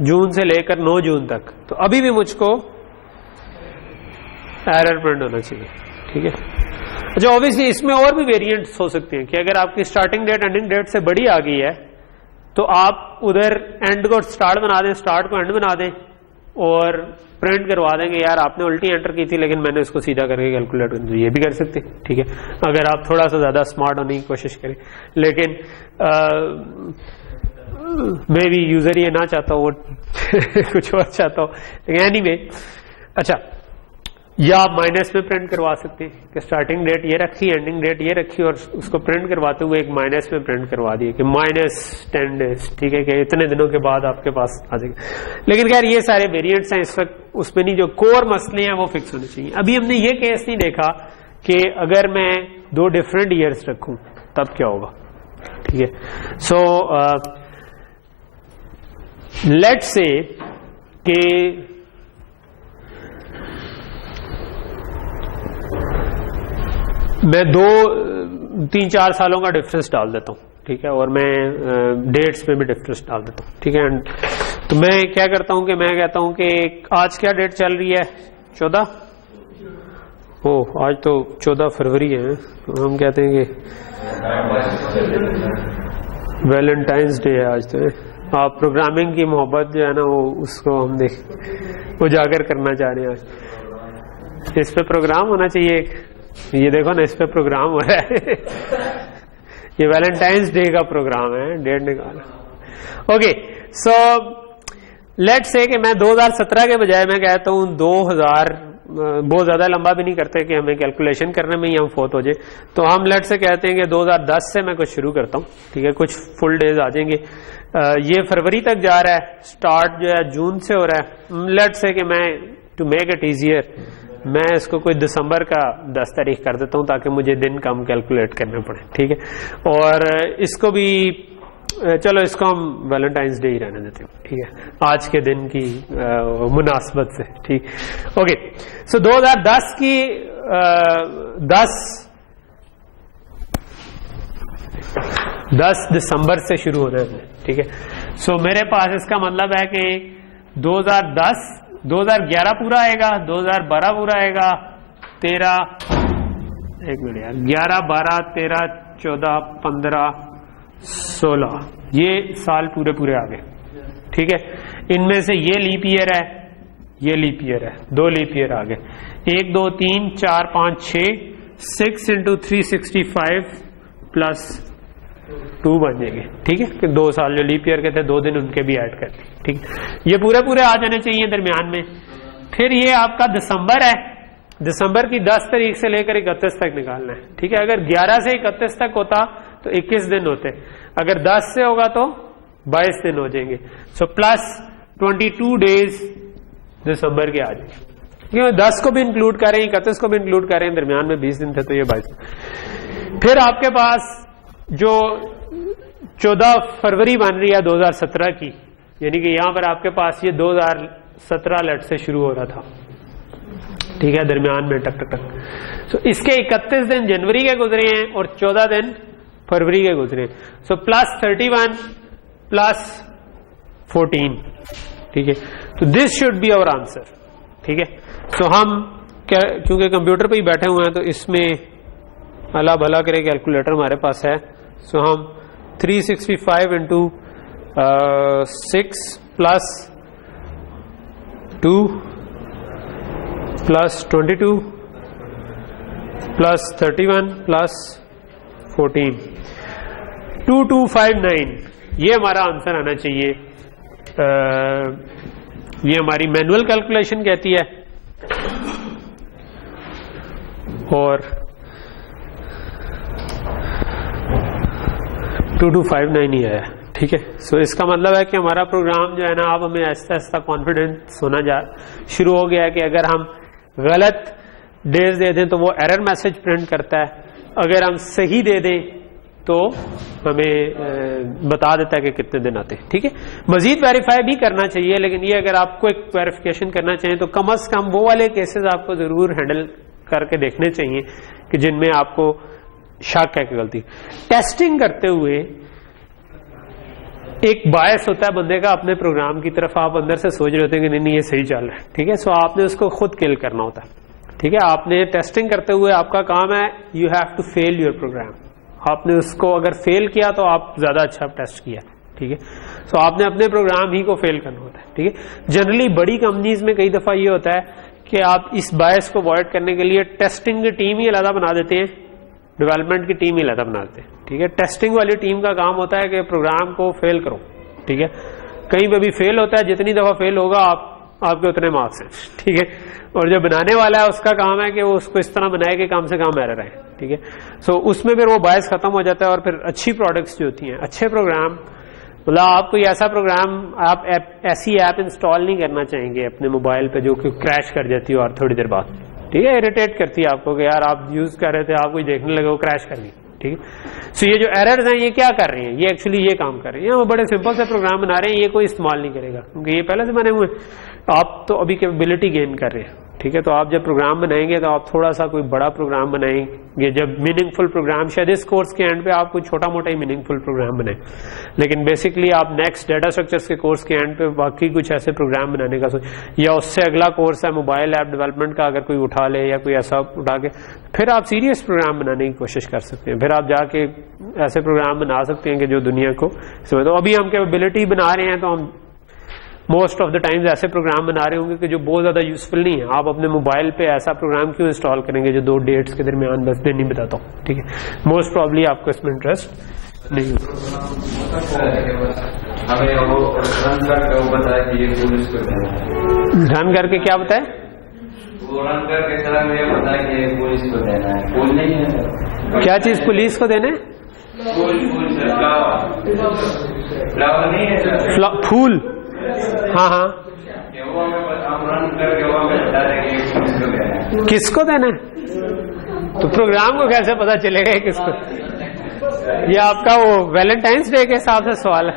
जून से लेकर 9 जून तक, तो अभी भी मुझको एरर प्रिंट होना चाहिए, ठीक है। अच्छा, ऑब्वियसली इसमें और भी वेरिएंट्स हो सकते हैं कि अगर आपकी स्टार्टिंग डेट एंडिंग डेट से बड़ी आ गई है तो आप उधर एंड को स्टार्ट बना दें, स्टार्ट को एंड बना दें और प्रिंट करवा देंगे यार आपने उल्टी एंटर की थी लेकिन मैंने उसको सीधा करके कैलकुलेट कर दिया, ये भी कर सकते हैं, ठीक है, अगर आप थोड़ा सा ज्यादा स्मार्ट होने की कोशिश करें। लेकिन मे बी यूजर ये ना चाहता हो, वो कुछ और चाहता हो, लेकिन एनीवे। अच्छा, या आप माइनस में प्रिंट करवा सकते हैं कि स्टार्टिंग डेट ये रखी, एंडिंग डेट ये रखी, और उसको प्रिंट करवाते हुए एक माइनस में प्रिंट करवा दिए कि -10 डेज, ठीक है, कि इतने दिनों के बाद आपके पास आ जाएगा। लेकिन खैर ये सारे वेरिएंट्स हैं, इस वक्त उसमें नहीं, जो कोर मसले हैं वो फिक्स होने चाहिए। अभी हमने ये केस नहीं देखा कि अगर मैं 2 डिफरेंट ईयर्स रखूं तब क्या होगा, ठीक है। सो लेट्स से कि मैं 2-3-4 सालों का डिफरेंस डाल देता हूँ, ठीक है, और मैं डेट्स में भी डिफरेंस डाल देता हूँ, ठीक है। तो मैं क्या करता हूँ कि मैं कहता हूँ कि आज क्या डेट चल रही है, 14, ओह आज तो 14 फरवरी है, तो हम कहते हैं कि वैलेंटाइंस डे है आज। तो आप प्रोग्रामिंग की मोहब्बत जो है ना वो उसको हम उजागर करना चाह रहे हैं आज। इस पे प्रोग्राम होना चाहिए, ये देखो ना इस पे प्रोग्राम हो रहा है ये वैलेंटाइंस डे का प्रोग्राम है, डेट निकाला। ओके, सो लेट्स से कि मैं 2017 के बजाय मैं कहता हूं 2000, बहुत ज्यादा लंबा भी नहीं करते कि हमें कैलकुलेशन करने में ही हम फोत हो जाए, तो हम लेट्स से कहते हैं कि 2010 से मैं कुछ शुरू करता हूं, ठीक है, कुछ फुल डेज आ जाएंगे। ये फरवरी तक जा रहा है, स्टार्ट जो है जून से हो रहा है। लेट्स से कि मैं टू मेक इट इजियर मैं इसको कोई दिसंबर का 10 तारीख कर देता हूं ताकि मुझे दिन कम कैलकुलेट करने पड़े, ठीक है। और इसको भी चलो इसको हम वैलेंटाइंस डे ही रहने देते हैं, ठीक है, आज के दिन की मुनासबत से, ठीक। ओके, सो 2010 की 10 दिसंबर से शुरू होना है, ठीक है। सो मेरे पास इसका मतलब है कि 2011 पूरा आएगा, 2012 पूरा आएगा, 11, 12, 13, 14, 15, 16 ये साल पूरे पूरे आ गए, ठीक है। इनमें से ये लीप ईयर है, ये लीप ईयर है, 2 लीप ईयर आ गए, 1, 2, 3, 4, 5, 6 इंटू 365 प्लस 2 बन जाएंगे, ठीक है, कि 2 साल जो लीप ईयर के थे 2 दिन उनके भी ऐड कर दिए, ठीक है। ये पूरे पूरे आ जाने चाहिए दरमियान में। फिर ये आपका दिसंबर है, दिसंबर की 10 तारीख से लेकर 31 तक निकालना है, ठीक है। अगर 11 से 31 तक होता तो 21 दिन होते, अगर 10 से होगा तो 22 दिन हो जाएंगे। सो प्लस 22 डेज दिसंबर के आ जाएंगे, क्योंकि 10 को भी इंक्लूड करें, 31 को भी इंक्लूड करें, दरमियान में 20 दिन थे तो ये 22। फिर आपके पास जो 14 फरवरी बन रही है 2017 की, यानी कि यहां पर आपके पास ये 2017 लट से शुरू हो रहा था, ठीक है, दरमियान में टक टक टक। सो इसके 31 दिन जनवरी के गुजरे हैं और 14 दिन फरवरी के गुजरे। सो प्लस 31 प्लस 14, ठीक है। तो this should be our answer, ठीक है। सो हम क्योंकि कंप्यूटर पे ही बैठे हुए हैं तो इसमें अल्लाह भला करे कैलकुलेटर हमारे पास है। सो हम 365 into 6 plus 2 plus 22 plus 31 plus 14 2259, ये हमारा आंसर आना चाहिए। ये हमारी मैनुअल कैलकुलेशन कहती है और 2259 ही आया, ठीक है। सो इसका मतलब है कि हमारा प्रोग्राम जो है ना, अब हमें आहिस्ता आहिस्ता कॉन्फिडेंस होना शुरू हो गया है कि अगर हम गलत डेज दे दें तो वो एरर मैसेज प्रिंट करता है, अगर हम सही दे दें तो हमें बता देता है कि कितने दिन आते हैं, ठीक है। मजीद वेरीफाई भी करना चाहिए, लेकिन ये अगर आपको एक वेरिफिकेशन करना चाहिए तो कम से कम वो वाले केसेस आपको जरूर हैंडल करके देखने चाहिए कि जिनमें आपको शक है कि गलती। टेस्टिंग करते हुए एक बायस होता है बंदे का अपने प्रोग्राम की तरफ, आप अंदर से सोच रहे होते हैं कि नहीं ये सही चल रहा है, ठीक है। सो आपने उसको खुद किल करना होता है, ठीक है। आपने टेस्टिंग करते हुए आपका काम है, you have to fail your program. आपने उसको अगर फेल किया तो आप ज्यादा अच्छा टेस्ट किया, ठीक है। सो आपने अपने प्रोग्राम ही को फेल करना होता है, ठीक है। जनरली बड़ी कंपनीज में कई दफा ये होता है कि आप इस बायस को अवॉइड करने के लिए टेस्टिंग की टीम ही अलग बना देते हैं, डेवलपमेंट की टीम ही अलग बना देते हैं, ठीक है। टेस्टिंग वाली टीम का काम होता है कि प्रोग्राम को फेल करो, ठीक है। कहीं पे भी फेल होता है, जितनी दफा फेल होगा आपके उतने मार्क्स हैं, ठीक है। और जो बनाने वाला है उसका काम है कि वो उसको इस तरह बनाए कि कम से कम एरर है, ठीक है। सो उसमें फिर वो बायस खत्म हो जाता है और फिर अच्छी प्रोडक्ट्स जो होती हैं, अच्छे प्रोग्राम, मतलब आप कोई ऐसा प्रोग्राम, आप ऐसी ऐप इंस्टॉल नहीं करना चाहेंगे अपने मोबाइल पे जो कि क्रैश कर जाती है और थोड़ी देर बाद, ठीक है, इरिटेट करती है आपको कि यार आप यूज कर रहे थे, आप कोई देखने लगे वो क्रैश कर दी, ठीक है। सो ये जो एरर्स हैं ये क्या कर रही हैं, ये एक्चुअली ये काम कर रही हैं। हम बड़े सिंपल से प्रोग्राम बना रहे हैं, ये कोई इस्तेमाल नहीं करेगा क्योंकि ये पहले से बने हुए, आप तो अभी कैपेबिलिटी गेन कर रहे हैं, ठीक है। तो आप जब प्रोग्राम बनाएंगे तो आप थोड़ा सा कोई बड़ा प्रोग्राम बनाएंगे, जब मीनिंगफुल प्रोग्राम, शायद इस कोर्स के एंड पे आप कोई छोटा मोटा ही मीनिंगफुल प्रोग्राम बनाए, लेकिन बेसिकली आप नेक्स्ट डाटा स्ट्रक्चर्स के कोर्स के एंड पे बाकी कुछ ऐसे प्रोग्राम बनाने का सोच, या उससे अगला कोर्स है मोबाइल ऐप डेवलपमेंट का, अगर कोई उठा ले या कोई ऐसा उठा के फिर आप सीरियस प्रोग्राम बनाने की कोशिश कर सकते हैं। फिर आप जाके ऐसे प्रोग्राम बना सकते हैं कि जो दुनिया को, तो अभी हम कैपेबिलिटी बना रहे हैं तो हम मोस्ट ऑफ द टाइम्स ऐसे प्रोग्राम बना रहे होंगे कि जो बहुत ज्यादा यूजफुल नहीं है। आप अपने मोबाइल पे ऐसा प्रोग्राम क्यों इंस्टॉल करेंगे जो 2 डेट्स के दरमियान बस दिन नहीं बताता हूँ, ठीक है। मोस्ट प्रॉब्ली आपको इसमें इंटरेस्ट नहीं होगा। रन करके क्या बताए, क्या चीज पुलिस को देना है, फूल, हाँ हाँ, किसको देना है, तो प्रोग्राम को कैसे पता चलेगा किसको, ये आपका वो वैलेंटाइंस डे के हिसाब से सवाल है।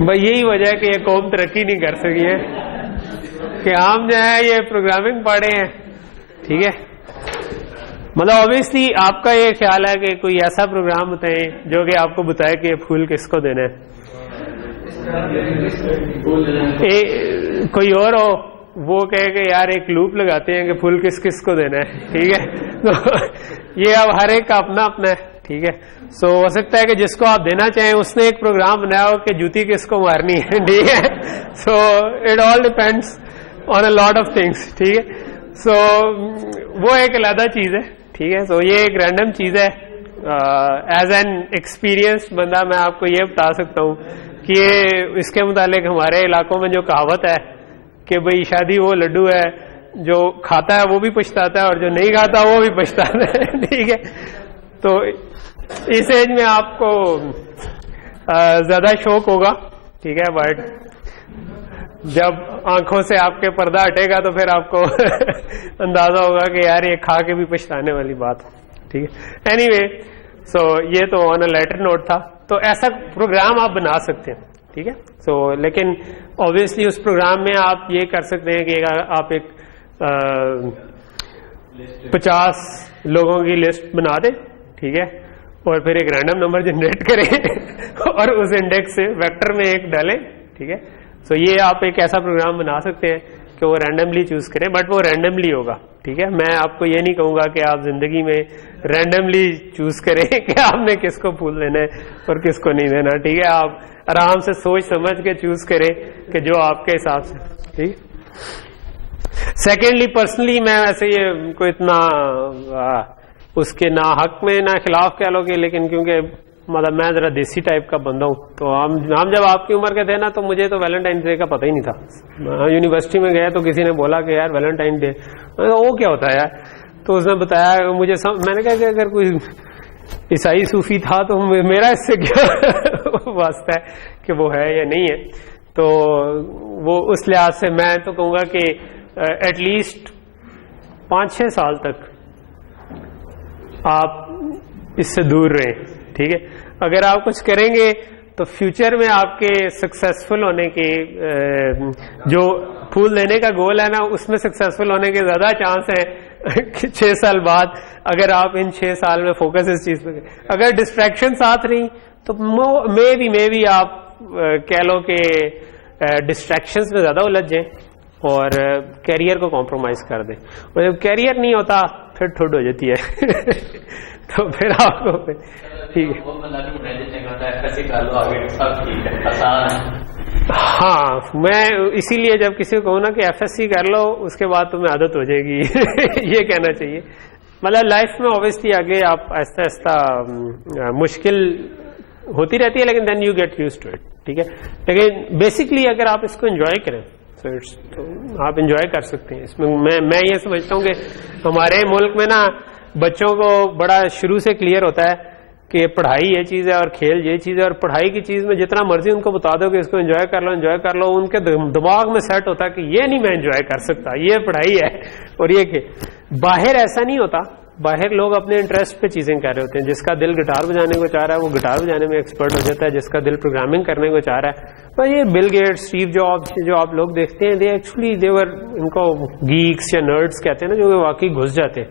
भाई यही वजह है कि ये कौम तरक्की नहीं कर सकी है कि हम जो है ये प्रोग्रामिंग पढ़े हैं, ठीक है। मतलब ऑब्वियसली आपका ये ख्याल है कि कोई ऐसा प्रोग्राम होता है जो कि आपको बताए कि ये फूल किसको देना है। कोई और हो वो कहे कि यार एक लूप लगाते हैं कि फूल किस किस को देना है, ठीक है। तो ये अब हर एक का अपना अपना है, ठीक है। सो हो सकता है कि जिसको आप देना चाहें उसने एक प्रोग्राम बनाया हो कि जूती किसको मारनी है, ठीक है। So it all depends on a lot of things, ठीक है। सो वो एक अलग चीज है, ठीक है। सो ये एक रैंडम चीज है। एज एन एक्सपीरियंस बंदा मैं आपको ये बता सकता हूँ कि इसके मुतालिक हमारे इलाकों में जो कहावत है कि भाई शादी वो लड्डू है जो खाता है वो भी पछताता है और जो नहीं खाता वो भी पछताता है, ठीक है। तो इस एज में आपको ज्यादा शौक होगा, ठीक है, बट जब आंखों से आपके पर्दा हटेगा तो फिर आपको अंदाजा होगा कि यार ये खा के भी पछताने वाली बात, ठीक है। एनीवे, सो ये तो ऑन अ लेटर नोट था। तो ऐसा प्रोग्राम आप बना सकते हैं, ठीक है। सो लेकिन ऑब्वियसली उस प्रोग्राम में आप ये कर सकते हैं कि आप एक 50 लोगों की लिस्ट बना दें, ठीक है, और फिर एक रैंडम नंबर जनरेट करें और उस इंडेक्स से वेक्टर में एक डालें, ठीक है। सो ये आप एक ऐसा प्रोग्राम बना सकते हैं कि वो रैंडमली चूज करें, बट वो रैंडमली होगा, ठीक है। मैं आपको ये नहीं कहूंगा कि आप जिंदगी में रैंडमली चूज करें कि आपने किसको फूल देना है और किसको नहीं देना, ठीक है। आप आराम से सोच समझ के चूज करें कि जो आपके हिसाब से, ठीक। सेकेंडली, पर्सनली मैं वैसे ये कोई इतना उसके ना हक में ना खिलाफ कह लो कि, लेकिन क्योंकि मतलब मैं जरा देसी टाइप का बंदा हूँ, तो हम जब आपकी उम्र के थे ना तो मुझे तो वैलेंटाइन डे का पता ही नहीं था। यूनिवर्सिटी में गया तो किसी ने बोला कि यार वैलेंटाइन डे वो क्या होता है यार, तो उसने बताया मुझे मैंने कहा कि अगर कोई ईसाई सूफी था तो मेरा इससे क्या वास्ता है कि वो है या नहीं है। तो वो उस लिहाज से मैं तो कहूँगा कि एटलीस्ट 5-6 साल तक आप इससे दूर रहें, ठीक है। अगर आप कुछ करेंगे तो फ्यूचर में आपके सक्सेसफुल होने के जो फूल देने का गोल है ना उसमें सक्सेसफुल होने के ज्यादा चांस है 6 साल बाद, अगर आप इन 6 साल में फोकस इस चीज पे। अगर डिस्ट्रैक्शन साथ रही तो मे भी आप कह लो कि डिस्ट्रैक्शंस में ज्यादा उलझ जाएं और कैरियर को कॉम्प्रोमाइज कर दें, और जब कैरियर नहीं होता फिर ठुड हो जाती है तो फिर आपको ठीक है। हाँ, मैं इसीलिए जब किसी को कहूँ ना कि एफएससी कर लो उसके बाद तुम्हें आदत हो जाएगी ये कहना चाहिए। मतलब लाइफ में ऑब्वियसली आगे आप आहिस्ता आहिस्ता मुश्किल होती रहती है, लेकिन then you get used to it, ठीक है। लेकिन बेसिकली अगर आप इसको एंजॉय करें तो आप एंजॉय कर सकते हैं इसमें। मैं ये समझता हूँ कि हमारे मुल्क में ना बच्चों को बड़ा शुरू से क्लियर होता है कि पढ़ाई ये चीज है और खेल ये चीज है, और पढ़ाई की चीज में जितना मर्जी उनको बता दो कि इसको एंजॉय कर लो, उनके दिमाग में सेट होता है कि ये नहीं मैं एंजॉय कर सकता, ये पढ़ाई है और ये खेल। बाहर ऐसा नहीं होता, बाहर लोग अपने इंटरेस्ट पे चीजें कर रहे होते हैं। जिसका दिल गिटार बजाने को चाह रहा है वो गिटार बजाने में एक्सपर्ट हो जाता है, जिसका दिल प्रोग्रामिंग करने को चाह रहा है। तो ये बिल गेट्स, स्टीव जॉब्स जो आप लोग देखते हैं, दे एक्चुअली देवर इनको गीक्स या नर्ड्स कहते हैं ना, जो वाकई घुस जाते हैं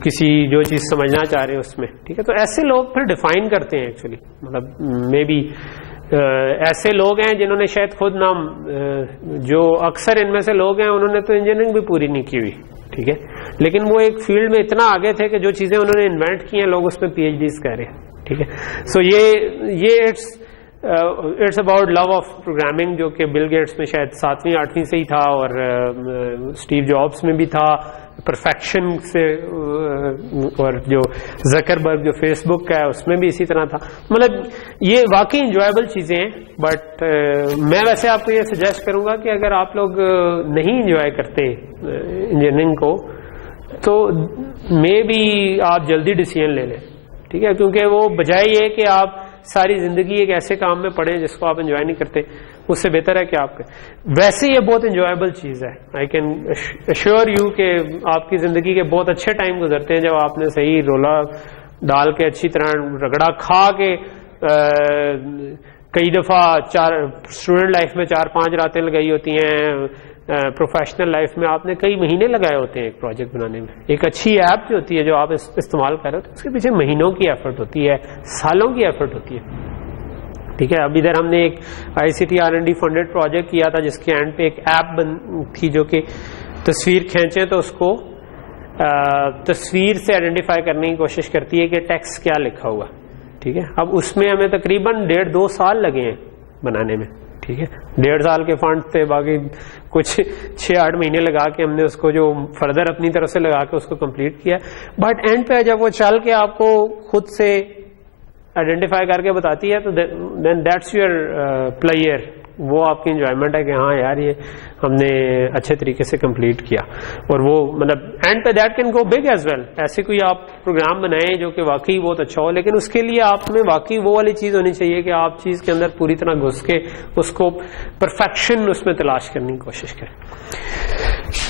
किसी जो चीज समझना चाह रहे हैं उसमें, ठीक है। तो ऐसे लोग फिर डिफाइन करते हैं एक्चुअली, मतलब मे बी ऐसे लोग हैं जिन्होंने शायद खुद नाम जो अक्सर इनमें से लोग हैं उन्होंने तो इंजीनियरिंग भी पूरी नहीं की हुई, ठीक है, लेकिन वो एक फील्ड में इतना आगे थे कि जो चीजें उन्होंने इन्वेंट की हैं लोग उसमें पीएचडीज कर रहे हैं, ठीक है। सो ये it's about love of programming, जो कि बिल गेट्स में शायद 7वीं 8वीं से ही था और स्टीव जॉब्स में भी था परफेक्शन से, और जो जकरबर्ग जो फेसबुक का है उसमें भी इसी तरह था। मतलब ये वाकई इंजॉयबल चीजें हैं, बट मैं वैसे आपको ये सजेस्ट करूंगा कि अगर आप लोग नहीं इंजॉय करते इंजीनियरिंग को तो मे बी आप जल्दी डिसीजन ले लें, ठीक है, क्योंकि वो बजाय ये कि आप सारी जिंदगी एक ऐसे काम में पड़े जिसको आप एंजॉय नहीं करते, उससे बेहतर है कि आपके वैसे ये बहुत एंजॉयबल चीज है। आई कैन अश्योर यू कि आपकी जिंदगी के बहुत अच्छे टाइम गुजरते हैं जब आपने सही रोला डाल के अच्छी तरह रगड़ा खा के कई दफा स्टूडेंट लाइफ में 4-5 रातें लगाई होती हैं, प्रोफेशनल लाइफ में आपने कई महीने लगाए होते हैं एक प्रोजेक्ट बनाने में। एक अच्छी ऐप जो होती है जो आप इस्तेमाल कर रहे हो, तो उसके पीछे महीनों की एफर्ट होती है, सालों की एफर्ट होती है, ठीक है। अब इधर हमने एक ICT R&D फंडेड प्रोजेक्ट किया था जिसके एंड पे एक ऐप थी जो कि तस्वीर खींचे तो उसको तस्वीर से आइडेंटिफाई करने की कोशिश करती है कि टेक्स्ट क्या लिखा हुआ, ठीक है। अब उसमें हमें तकरीबन 1.5-2 साल लगे हैं बनाने में, ठीक है। 1.5 साल के फंड थे, बाकी कुछ 6-8 महीने लगा के हमने उसको जो फर्दर अपनी तरफ से लगा के उसको कंप्लीट किया। बट एंड पे जब वो चल के आपको खुद से आइडेंटिफाई करके बताती है तो देन दैट्स योर प्लेयर, वो आपकी इंजॉयमेंट है कि हाँ यार ये हमने अच्छे तरीके से कंप्लीट किया। और वो मतलब एंड पे that can go big as well. ऐसे कोई आप प्रोग्राम बनाएं जो कि वाकई बहुत अच्छा हो, लेकिन उसके लिए आप में वाकई वो वाली चीज होनी चाहिए कि आप चीज के अंदर पूरी तरह घुस के उसको परफेक्शन उसमें तलाश करने की कोशिश करें,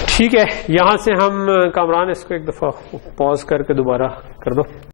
ठीक है। यहां से हम कामरान इसको एक दफा पॉज करके दोबारा कर दो।